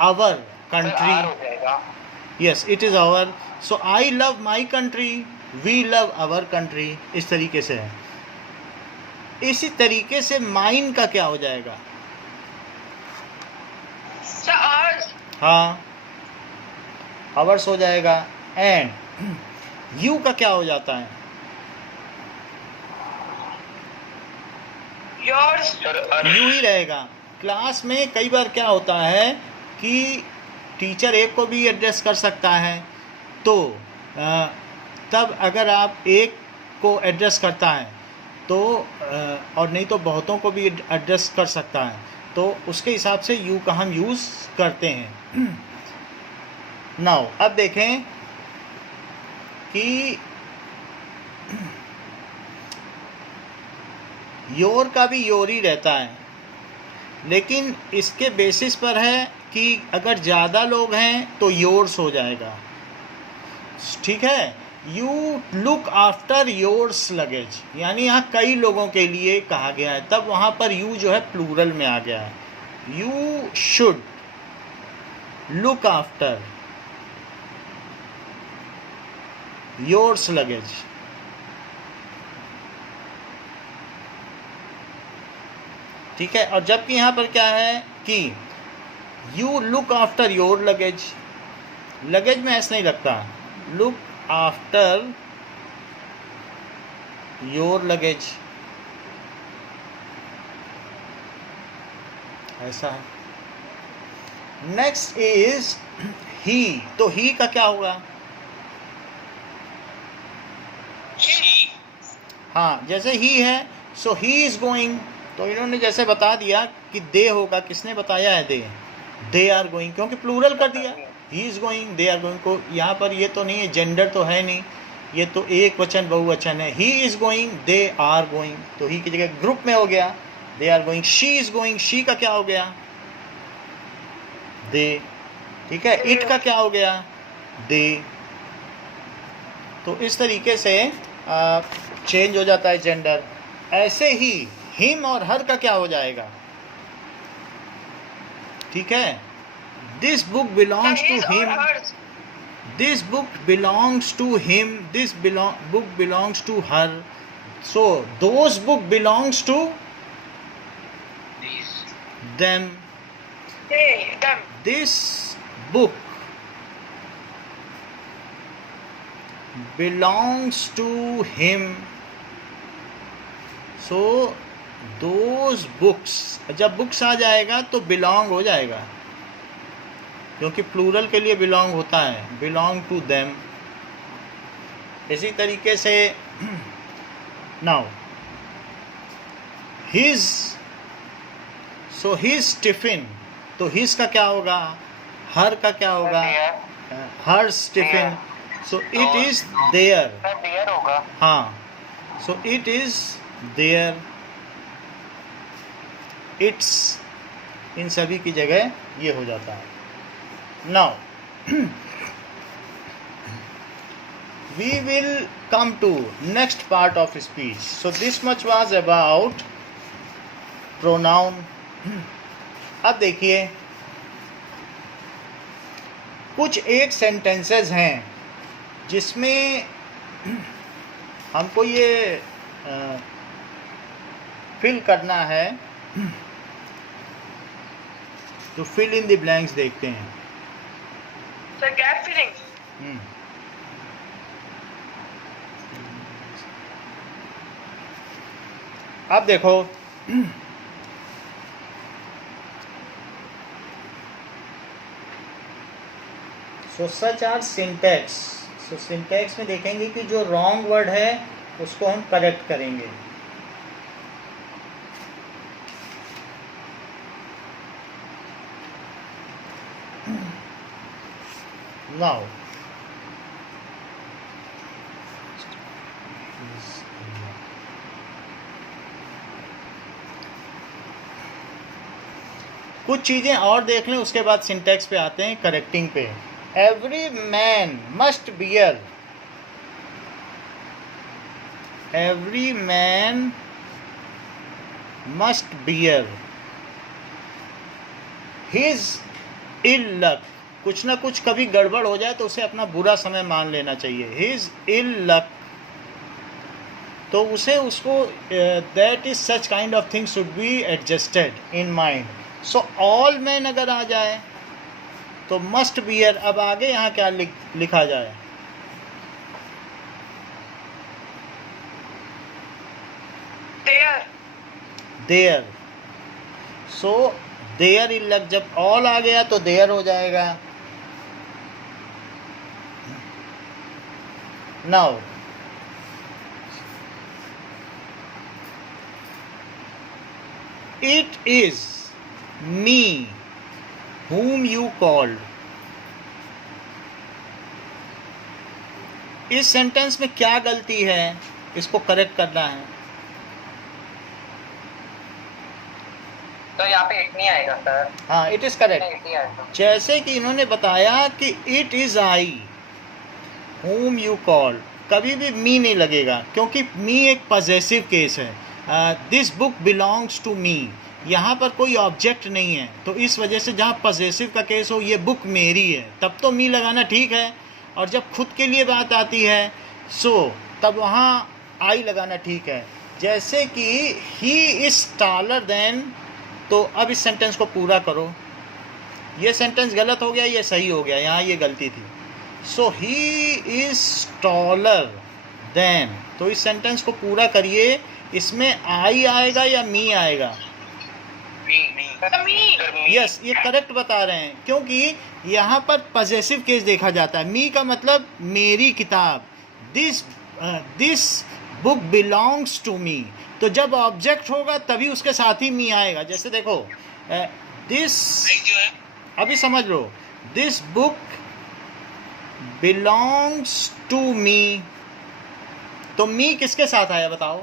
our country. Yes, it is our. So I love my country, we love our country. इस तरीके से है. इसी तरीके से माइन का क्या हो जाएगा? हाँ, आवर्स हो जाएगा. एंड यू का क्या हो जाता है? यू ही रहेगा. क्लास में कई बार क्या होता है कि टीचर एक को भी एड्रेस कर सकता है, तो तब अगर आप एक को एड्रेस करता है तो और नहीं तो बहुतों को भी एड्रेस कर सकता है, तो उसके हिसाब से यू का हम यूज़ करते हैं. नाउ अब देखें कि योर का भी योर ही रहता है, लेकिन इसके बेसिस पर है कि अगर ज़्यादा लोग हैं तो योर्स हो जाएगा. ठीक है. You look after yours luggage, यानी यहाँ कई लोगों के लिए कहा गया है, तब वहाँ पर यू जो है प्लूरल में आ गया है. You should look after yours luggage. ठीक है. और जबकि यहाँ पर क्या है कि you look after your luggage. Luggage में ऐसा नहीं लगता. लुक आफ्टर योर लगेज ऐसा है. Next is he. तो ही का क्या होगा? हाँ, जैसे ही है सो ही इज गोइंग, तो इन्होंने जैसे बता दिया कि दे होगा. किसने बताया है? दे आर गोइंग, क्योंकि प्लूरल कर दिया. He is going, they are going को यहाँ पर ये तो नहीं है, जेंडर तो है नहीं, ये तो एक वचन बहुवचन है. He is going, they are going, तो ही की जगह ग्रुप में हो गया. They are going. She is going, she का क्या हो गया? दे. ठीक है. इट का क्या हो गया? दे. तो इस तरीके से चेंज हो जाता है जेंडर. ऐसे ही हिम और हर का क्या हो जाएगा? ठीक है. This book belongs Sir, to his or him. hers? This book belongs to him. This book belongs to her. So those book belongs to These. them. They, them. This book belongs to him. So those books, जब books आ जाएगा तो belong हो जाएगा, क्योंकि plural के लिए belong होता है, बिलोंग टू देम। इसी तरीके से now his, so his tiffin, तो हिज का क्या होगा, हर का क्या होगा, her tiffin, so it is there, there होगा। हाँ, so it is there, it's, इन सभी की जगह ये हो जाता है। Now we will come to next part of speech. So this much was about pronoun. अब देखिए कुछ एक सेंटेंसेस हैं जिसमें हमको ये फिल करना है, तो फिल इन द ब्लैंक्स देखते हैं। Sir, gap filling. अब देखो so such are syntax. So syntax में देखेंगे कि जो रॉन्ग वर्ड है उसको हम करेक्ट करेंगे। Now कुछ चीज़ें और देख लें, उसके बाद सिंटैक्स पे आते हैं, करेक्टिंग पे। Every man must bear, every man must bear his ill luck. कुछ ना कुछ कभी गड़बड़ हो जाए तो उसे अपना बुरा समय मान लेना चाहिए। हिज इल लक, तो उसे उसको that is such kind of thing should be adjusted in mind. So all man अगर आ जाए तो मस्ट बियर, अब आगे यहाँ क्या लिखा जाए, their. So their ill luck, जब ऑल आ गया तो देयर हो जाएगा। Now, it is me whom you called. इस सेंटेंस में क्या गलती है, इसको करेक्ट करना है। तो यहाँ पे इट नहीं आएगा सर। हाँ, इट इज करेक्ट। जैसे कि इन्होंने बताया कि it is I whom you call, कभी भी मी नहीं लगेगा, क्योंकि मी एक पॉजेसिव केस है। This book belongs to me, यहाँ पर कोई ऑब्जेक्ट नहीं है, तो इस वजह से जहाँ पॉजेसिव का केस हो, ये बुक मेरी है, तब तो मी लगाना ठीक है। और जब खुद के लिए बात आती है तब वहाँ आई लगाना ठीक है। जैसे कि ही इज टॉलर देन, तो अब इस सेंटेंस को पूरा करो। ये सेंटेंस गलत हो गया, ये सही हो गया, यहाँ ये गलती थी। सो ही इज टॉलर देन, तो इस सेंटेंस को पूरा करिए। इसमें आई आएगा या मी आएगा? यस, ये करेक्ट बता रहे हैं, क्योंकि यहाँ पर पॉजेसिव केस देखा जाता है। मी का मतलब मेरी किताब, this book belongs to me, तो जब ऑब्जेक्ट होगा तभी उसके साथ ही मी आएगा। जैसे देखो दिस, अभी समझ लो, this book belongs to me, तो मी किसके साथ आया बताओ?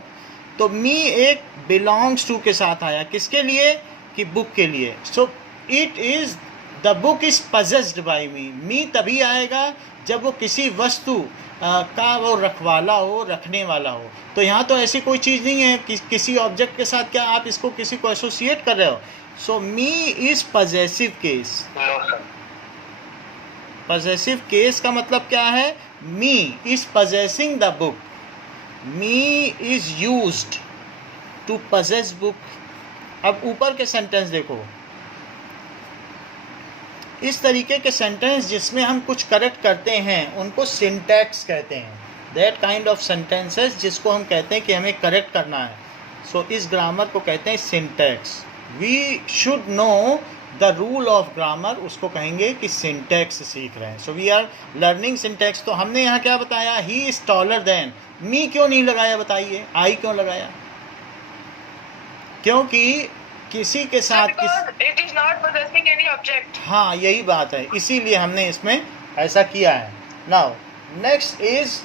तो मी एक बिलोंग्स टू के साथ आया, किसके लिए? कि बुक के लिए। So it is, the book is possessed by me. Me तभी आएगा जब वो किसी वस्तु का वो रखवाला हो, रखने वाला हो। तो यहाँ तो ऐसी कोई चीज़ नहीं है कि किसी ऑब्जेक्ट के साथ क्या आप इसको किसी को एसोसिएट कर रहे हो। So me is possessive case. Possessive case का मतलब क्या है? Me is possessing the book, me is used to possess book. अब ऊपर के सेंटेंस देखो, इस तरीके के सेंटेंस जिसमें हम कुछ करेक्ट करते हैं उनको सिंटैक्स कहते हैं। दैट काइंड ऑफ सेंटेंसेस जिसको हम कहते हैं कि हमें करेक्ट करना है, सो इस ग्रामर को कहते हैं syntax. We should know the rule of grammar, उसको कहेंगे कि सिंटैक्स सीख रहे हैं। So we are learning syntax. तो हमने यहाँ क्या बताया? He is taller than. Me क्यों नहीं लगाया बताइए? आई क्यों लगाया? क्योंकि किसी के साथ it is not possessing any object. हाँ, यही बात है, इसीलिए हमने इसमें ऐसा किया है। नाउ नेक्स्ट इज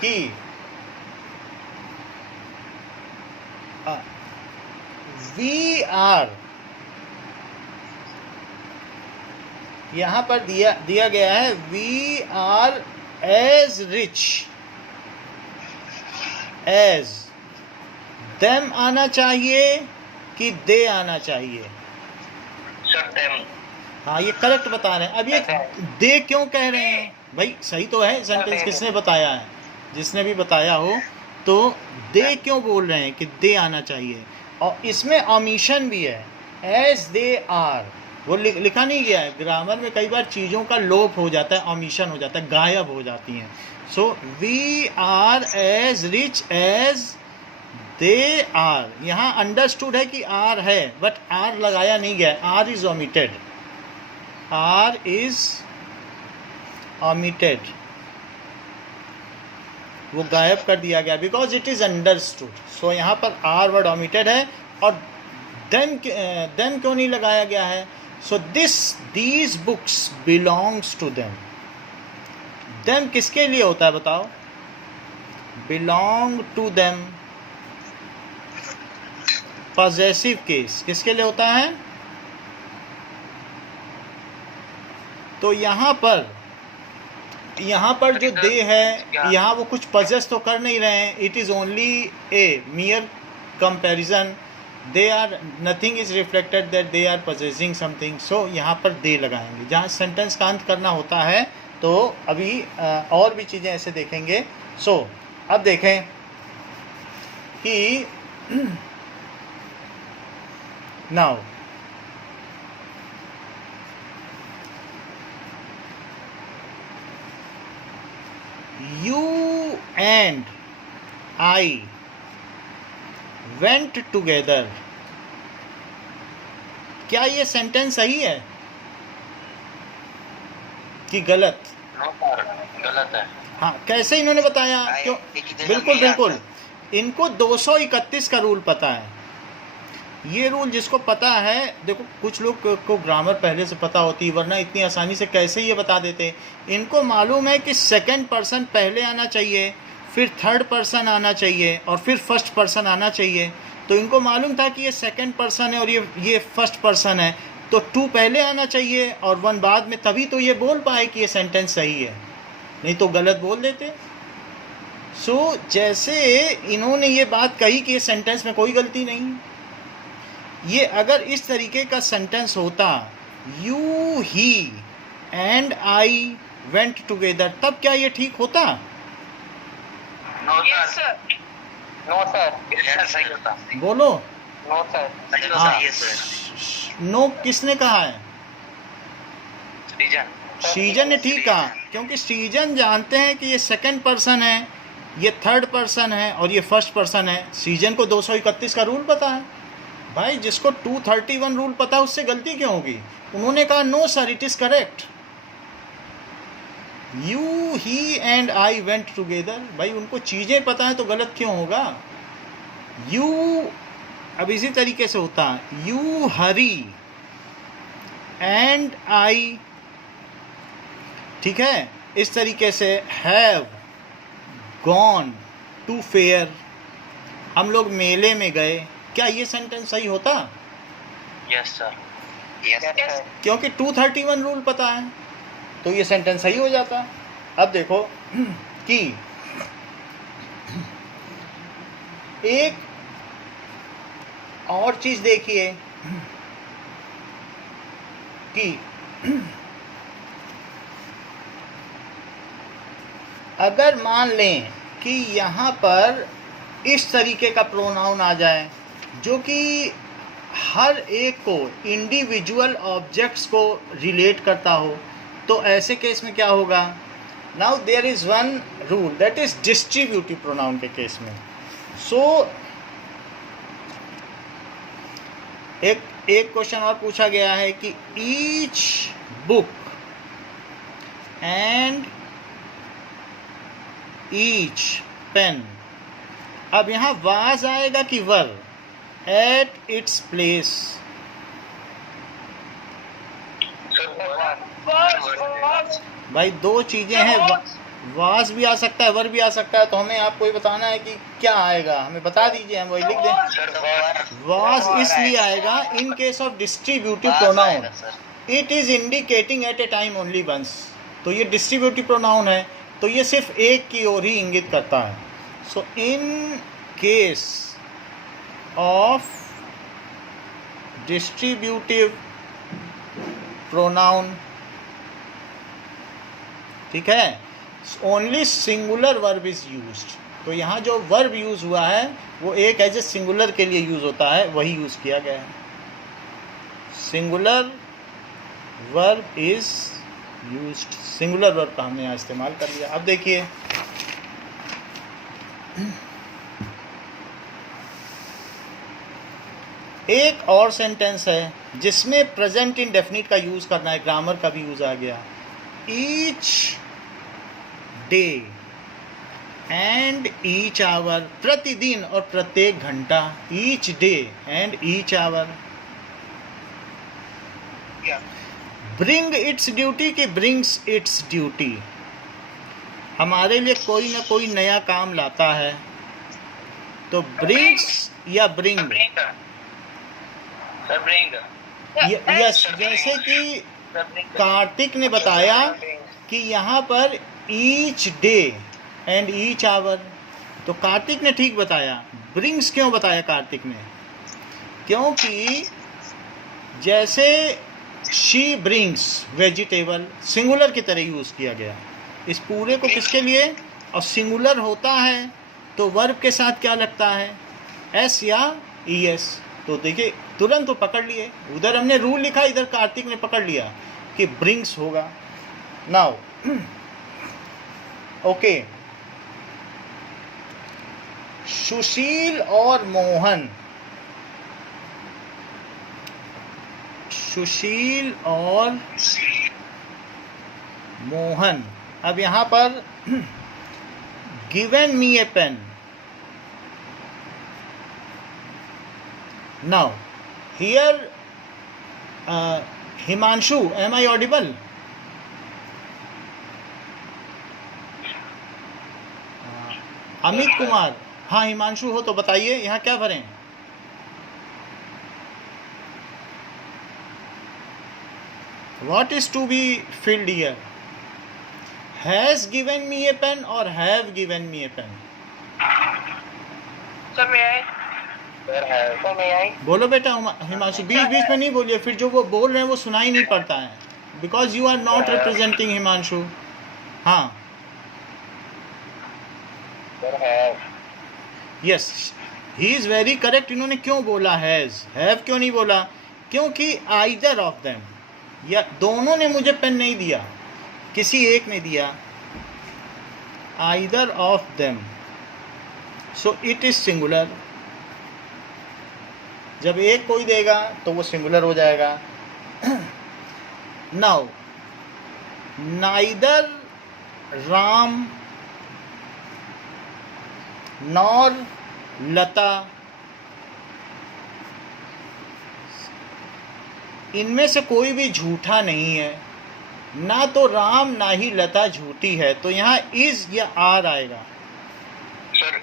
कि वी आर, यहां पर दिया गया है we are as rich as. Them आना चाहिए कि दे आना चाहिए? Sir them। हाँ, ये करेक्ट बता रहे हैं। अब ये दे क्यों कह रहे हैं भाई? सही तो है सेंटेंस, किसने बताया है? जिसने भी बताया हो, तो दे क्यों बोल रहे हैं कि दे आना चाहिए? और इसमें ओमिशन भी है, एज दे आर, वो लिखा नहीं गया है। ग्रामर में कई बार चीज़ों का लोप हो जाता है, ओमिशन हो जाता है, गायब हो जाती हैं। So we are as rich as they are. यहाँ अंडरस्टूड है कि आर है, बट आर लगाया नहीं गया, are is omitted, are is omitted, वो गायब कर दिया गया बिकॉज इट इज अंडरस्टूड। सो यहाँ पर आर वर्ड ओमिटेड है। और देन क्यों नहीं लगाया गया है? So these books belongs to them. Them किसके लिए होता है बताओ? Belong to them, possessive case किसके लिए होता है? तो यहाँ पर जो दे है, यहाँ वो कुछ पजेस तो कर नहीं रहे हैं। It is only a mere comparison. They are, nothing is reflected that they are possessing something. So यहाँ पर दे लगाएंगे। जहाँ सेंटेंस का अंत करना होता है, तो अभी और भी चीज़ें ऐसे देखेंगे। सो अब देखें कि now you and I went together। क्या ये सेंटेंस सही है कि गलत? नो सर, गलत है। हाँ, कैसे इन्होंने बताया? क्यों? बिल्कुल इनको 231 का रूल पता है। ये रूल जिसको पता है, देखो कुछ लोग को ग्रामर पहले से पता होती है, वरना इतनी आसानी से कैसे ये बता देते। इनको मालूम है कि सेकंड पर्सन पहले आना चाहिए, फिर थर्ड पर्सन आना चाहिए, और फिर फर्स्ट पर्सन आना चाहिए। तो इनको मालूम था कि ये सेकंड पर्सन है और ये फर्स्ट पर्सन है, तो 2 पहले आना चाहिए और 1 बाद में, तभी तो ये बोल पाए कि ये सेंटेंस सही है, नहीं तो गलत बोल देते। सो जैसे इन्होंने ये बात कही कि ये सेंटेंस में कोई गलती नहीं, ये अगर इस तरीके का सेंटेंस होता, you he and I went together, तब क्या ये ठीक होता? No yes sir, sir. No sir, सही होता। बोलो। नो सर, हाँ, नो किसने कहा है? सीजन ने ठीक कहा, क्योंकि सीजन जानते हैं कि ये सेकंड पर्सन है, ये थर्ड पर्सन है और ये फर्स्ट पर्सन है। सीजन को 231 का रूल पता है। भाई जिसको 231 रूल पता है उससे गलती क्यों होगी? उन्होंने कहा no sir, it is correct. You he and I went together. भाई उनको चीजें पता है तो गलत क्यों होगा? यू, अब इसी तरीके से होता है, यू हरी एंड आई, ठीक है, इस तरीके से हैव गॉन टू फेयर, हम लोग मेले में गए। क्या ये सेंटेंस सही होता? Yes sir, yes sir. क्योंकि 231 रूल पता है, तो ये सेंटेंस सही हो जाता। अब देखो कि एक और चीज देखिए कि अगर मान लें कि यहाँ पर इस तरीके का प्रोनाउन आ जाए जो कि हर एक को इंडिविजुअल ऑब्जेक्ट्स को रिलेट करता हो, तो ऐसे केस में क्या होगा? Now there is one rule, that is distributive pronoun के केस में। सो एक क्वेश्चन और पूछा गया है कि each book and each pen. अब यहाँ वाज आएगा कि वर? At its place. भाई दो चीजें हैं, वाज भी आ सकता है, वर भी आ सकता है, तो हमें आपको ये बताना है कि क्या आएगा, हमें बता दीजिए, हम वही लिख दें। वाज इसलिए आएगा in case of distributive pronoun, it is indicating at a time only once. तो ये डिस्ट्रीब्यूटिव प्रोनाउन है, तो ये सिर्फ एक की ओर ही इंगित करता है। So in case of distributive pronoun, ठीक है, only singular verb is used. तो यहाँ जो वर्ब यूज हुआ है वो एक एज ए सिंगुलर के लिए यूज होता है, वही यूज किया गया है। Singular verb is used, singular verb का हमने यहाँ इस्तेमाल कर लिया। अब देखिए एक और सेंटेंस है जिसमें प्रेजेंट इंडेफिनिट का यूज करना है, ग्रामर का भी यूज आ गया। Each day and each hour, प्रतिदिन और प्रत्येक घंटा। Each day and each hour. Bring its duty की ब्रिंग्स इट्स ड्यूटी, हमारे लिए कोई ना कोई नया काम लाता है, तो ब्रिंग्स या ब्रिंग। यस, जैसे कि कार्तिक ने बताया कि यहाँ पर each day and each hour, तो कार्तिक ने ठीक बताया। ब्रिंग्स क्यों बताया कार्तिक ने? क्योंकि जैसे शी ब्रिंग्स वेजिटेबल सिंगुलर की तरह यूज़ किया गया इस पूरे को, किसके लिए? और सिंगुलर होता है तो वर्ब के साथ क्या लगता है? एस या ई एस। तो देखिए तुरंत तो पकड़ लिए, उधर हमने रूल लिखा, इधर कार्तिक ने पकड़ लिया कि ब्रिंग्स होगा। नाउ ओके, सुशील और मोहन, सुशील और मोहन। अब यहाँ पर given me a pen. Now here Himanshu, am I audible? Amit Kumar, हाँ हिमांशु हो तो बताइए यहाँ क्या भरें? What is to be filled here? Has given me a pen or have given me a pen? Sir, may I? तो मैं आई। बोलो बेटा हिमांशु, बीच बीच में नहीं बोलिए, फिर जो वो बोल रहे हैं वो सुनाई नहीं पड़ता है, because you are not representing Himanshu. हाँ yes, he is very correct. इन्होंने क्यों बोला हैज, हैव क्यों नहीं बोला? क्योंकि आइदर ऑफ देम, या दोनों ने मुझे पेन नहीं दिया, किसी एक ने दिया, either of them, so it is singular. जब एक कोई देगा तो वो सिंगुलर हो जाएगा। नाउ नाइदर राम नॉर लता, इनमें से कोई भी झूठा नहीं है, ना तो राम ना ही लता झूठी है, तो यहाँ इज या आर आएगा। Sir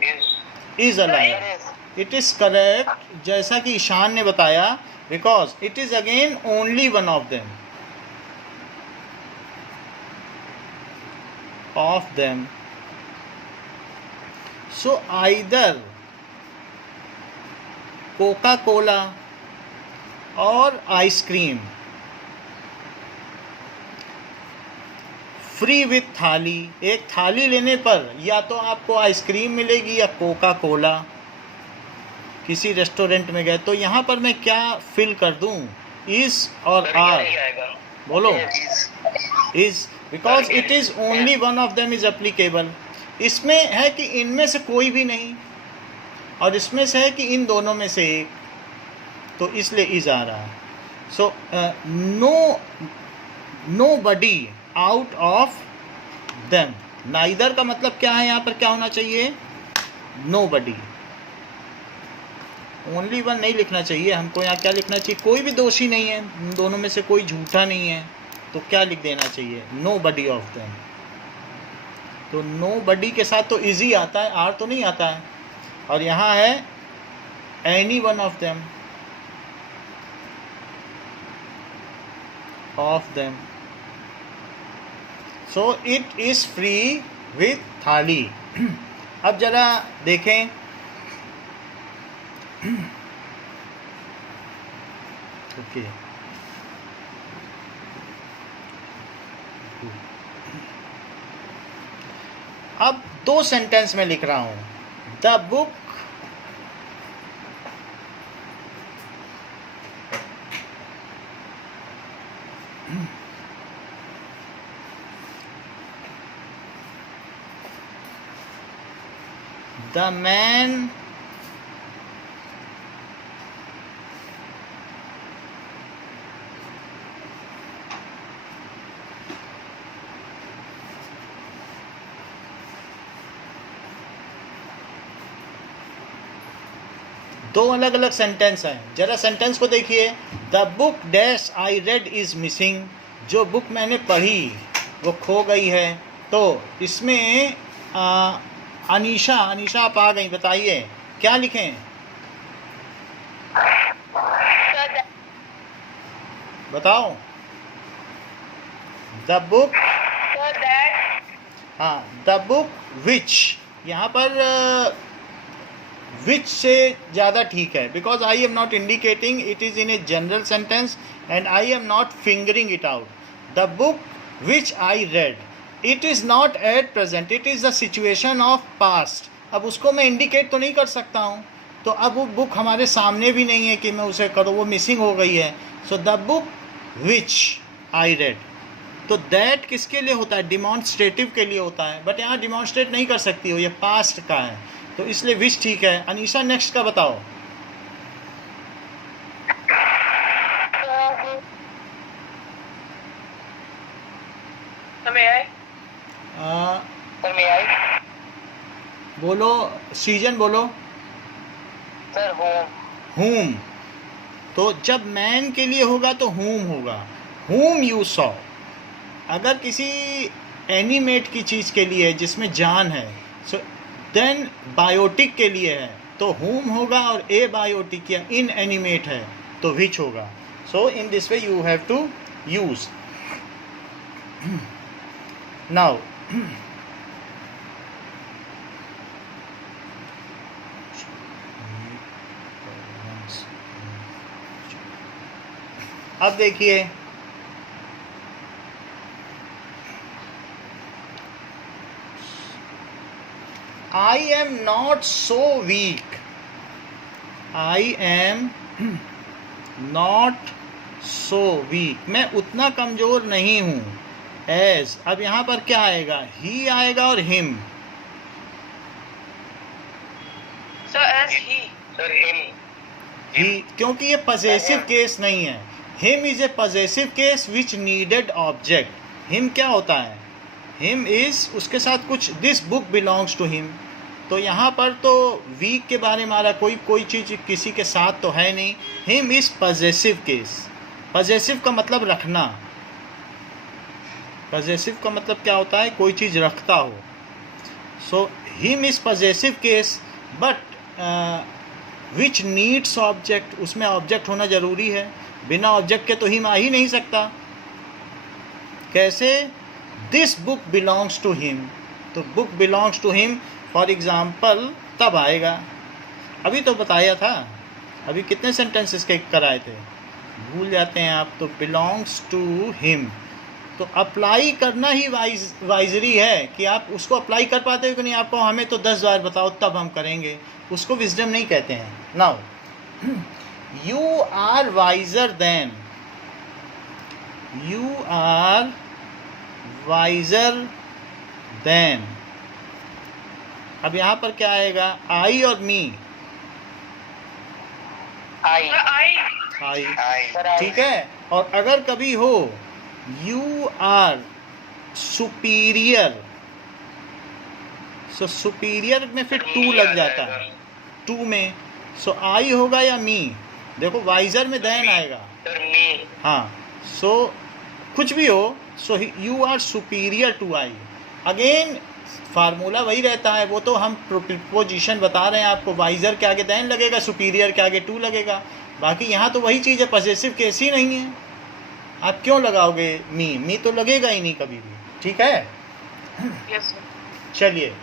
is alive, it is correct, जैसा कि ईशान ने बताया, because it is again only one of them, of them. So either Coca Cola और आइसक्रीम, फ्री विथ थाली, एक थाली लेने पर या तो आपको आइसक्रीम मिलेगी या कोका कोला। किसी रेस्टोरेंट में गए तो यहाँ पर मैं क्या फिल कर दूँ, इज और आर? बोलो is, because it is only one of them is applicable. इसमें है कि इनमें से कोई भी नहीं, और इसमें से है कि इन दोनों में से एक, तो इसलिए इज आ रहा है। So nobody out of them, neither का मतलब क्या है, यहाँ पर क्या होना चाहिए, नो बडी। ओनली वन नहीं लिखना चाहिए हमको, यहाँ क्या लिखना चाहिए, कोई भी दोषी नहीं है, इन दोनों में से कोई झूठा नहीं है, तो क्या लिख देना चाहिए, नो बडी ऑफ देम। तो नो बडी के साथ तो इजी आता है, आर तो नहीं आता है, और यहाँ है any one of them, of them. So it is free with थाली। अब जरा देखें, ओके अब 2 सेंटेंस में लिख रहा हूं, द बुक the man दो अलग अलग सेंटेंस हैं, जरा सेंटेंस को देखिए। The book dash I read is missing, जो बुक मैंने पढ़ी वो खो गई है। तो इसमें अनीशा आप आ गई, बताइए क्या लिखें, बताओ। द बुक, हाँ, द बुक विच, यहाँ पर विच से ज़्यादा ठीक है, because I am not indicating, it is in a general sentence and I am not fingering it out. The book which I read, it is not at present, it is the situation of past. अब उसको मैं indicate तो नहीं कर सकता हूँ, तो अब वो बुक हमारे सामने भी नहीं है कि मैं उसे करूँ, वो मिसिंग हो गई है। So the book which I read, तो दैट किसके लिए होता है, डिमॉन्स्ट्रेटिव के लिए होता है, बट यहाँ डिमॉन्स्ट्रेट नहीं कर सकती हो, ये पास्ट का है, तो इसलिए विच ठीक है। अनीशा नेक्स्ट का बताओ। बोलो सीजन, बोलो सर। whom, तो जब मैन के लिए होगा तो whom होगा, whom you saw। अगर किसी एनिमेट की चीज़ के लिए जिसमें जान है, सो देन बायोटिक के लिए है तो whom होगा, और ए बायोटिक या इन एनिमेट है तो which होगा। So in this way you have to use. Now अब देखिए, I am not so weak, I am not so weak, मैं उतना कमज़ोर नहीं हूँ। as, अब यहाँ पर क्या आएगा, he आएगा और him। So as he. Sir him, he, क्योंकि ये पजेसिव केस नहीं है। him is a possessive case which needed object। him क्या होता है, him is उसके साथ कुछ, this book belongs to him। तो यहाँ पर तो वीक के बारे में आ रहा, कोई चीज़ किसी के साथ तो है नहीं। him is possessive case। possessive का मतलब रखना, possessive का मतलब क्या होता है, कोई चीज़ रखता हो। सो him is possessive case but which needs object, उसमें ऑब्जेक्ट होना ज़रूरी है, बिना ऑब्जेक्ट के तो him आ ही नहीं सकता। कैसे, this book belongs to him, तो book belongs to him for example तब आएगा। अभी तो बताया था, अभी कितने सेंटेंसेस के कराए थे, भूल जाते हैं आप तो। बिलोंग्स टू हिम, तो अप्लाई करना ही वाइजरी है कि आप उसको अप्लाई कर पाते हो कि नहीं। आपको हमें तो 10 बार बताओ तब हम करेंगे, उसको विजडम नहीं कहते हैं। Now you are wiser than, you are wiser than. अब यहाँ पर क्या आएगा, आई और मी? आई I आई, ठीक है। और अगर कभी हो you are superior, so superior में फिर टू लग जाता है, टू में, सो आई होगा या मी? देखो वाइजर में देन आएगा, सर मी। हाँ, सो कुछ भी हो, so you are superior to I. Again formula वही रहता है, वो तो हम प्रोपोजिशन बता रहे हैं आपको, वाइजर के आगे देन लगेगा, सुपीरियर के आगे टू लगेगा। बाकी यहाँ तो वही चीज़ है, पॉसेसिव केस ही नहीं है। आप क्यों लगाओगे मी? मी तो लगेगा ही नहीं कभी भी, ठीक है। yes sir. चलिए,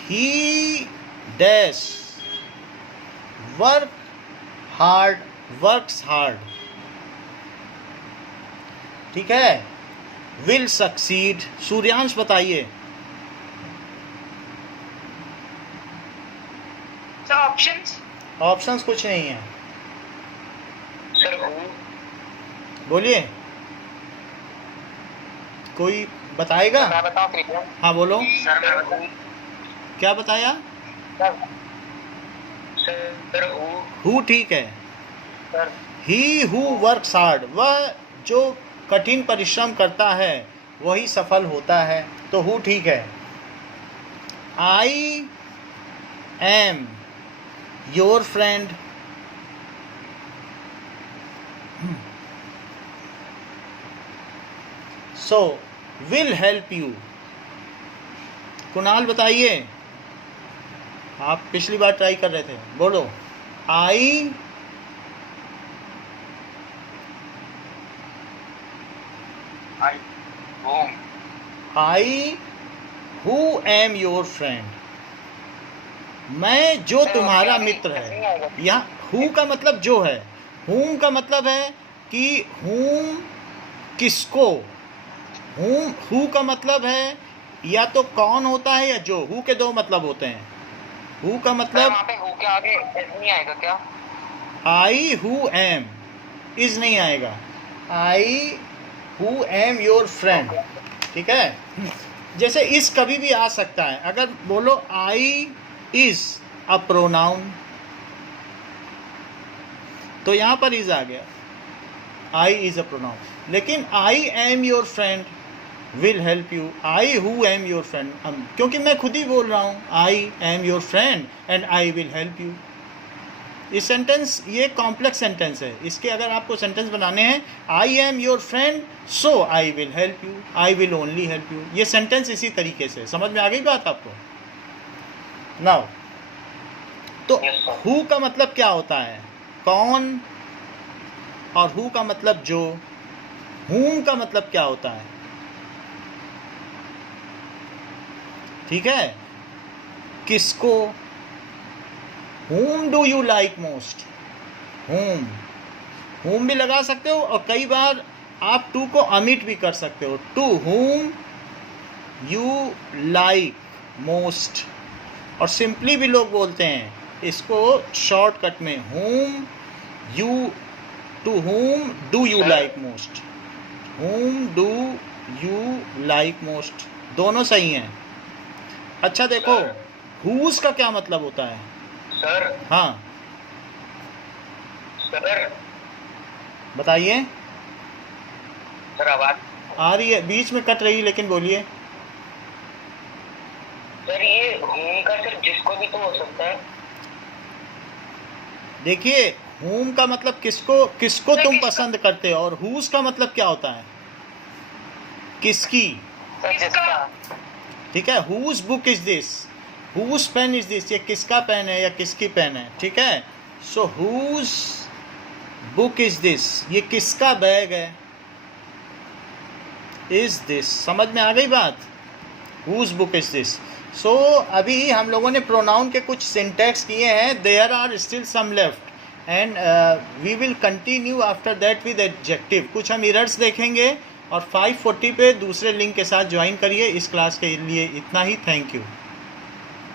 ही dash work hard, works hard, ठीक है। विल सक्सीड, सूर्यांश बताइए। So options? ऑप्शंस कुछ नहीं है, सर हूँ। बोलिए, कोई बताएगा? मैं बताऊँ कृपया? हाँ बोलो, सर मैं बताऊँ? क्या बताया? सर हूँ। हु ठीक है। Sir he who works hard, वह जो कठिन परिश्रम करता है वही सफल होता है, तो हु ठीक है। I am your friend, so will help you. Kunal बताइए, आप पिछली बार ट्राई कर रहे थे, बोलो। आई हु एम योर फ्रेंड, मैं जो तुम्हारा मित्र है। यहाँ हु का मतलब जो है, हुम का मतलब है कि हुम किसको, हुम, हु का मतलब है या तो कौन होता है या जो, हु के दो मतलब होते हैं। हु का मतलब, वहाँ पे हूँ के आगे नहीं आएगा क्या? आई हु एम, इज नहीं आएगा, आई हु एम योर फ्रेंड, ठीक है। जैसे इस कभी भी आ सकता है, अगर बोलो आई इज अ प्रोनाउन, तो यहाँ पर इज आ गया, आई इज अ प्रोनाउन। लेकिन I am your friend will help you, I who am your friend, क्योंकि मैं खुद ही बोल रहा हूँ, I am your friend and I will help you. इस सेंटेंस, ये कॉम्प्लेक्स सेंटेंस है, इसके अगर आपको सेंटेंस बनाने हैं, I am your friend so I will help you, I will only help you, ये सेंटेंस इसी तरीके से। समझ में आ गई बात आपको? नाउ तो हु का मतलब क्या होता है, कौन, और हु का मतलब जो, हुम का मतलब क्या होता है, ठीक है, किसको। whom do you like most, whom भी लगा सकते हो, और कई बार आप टू को अमिट भी कर सकते हो, to whom you like most, और सिंपली भी लोग बोलते हैं इसको शॉर्टकट में, whom do you like most, whom do you like most, दोनों सही हैं। अच्छा देखो, whose का क्या मतलब होता है? सर हाँ सर बताइए, सर आवाज आ रही है, बीच में कट रही है, लेकिन बोलिए। सर ये हूँ का सिर्फ जिसको भी तो हो सकता है। देखिए, whom का मतलब किसको, किसको तुम पसंद करते हो, और whose का मतलब क्या होता है, किसकी, सर जिसका। ठीक है। whose book is this, whose pen is this, ये किसका पेन है या किसकी पेन है, ठीक है। सो whose book is this, ये किसका बैग है, is this, समझ में आ गई बात, whose book is this। सो अभी हम लोगों ने प्रोनाउन के कुछ सिंटैक्स किए हैं, there are still some left, and we will continue after that with adjective. कुछ हम एरर्स देखेंगे और 5:40 पे दूसरे लिंक के साथ ज्वाइन करिए। इस क्लास के लिए इतना ही। Thank you.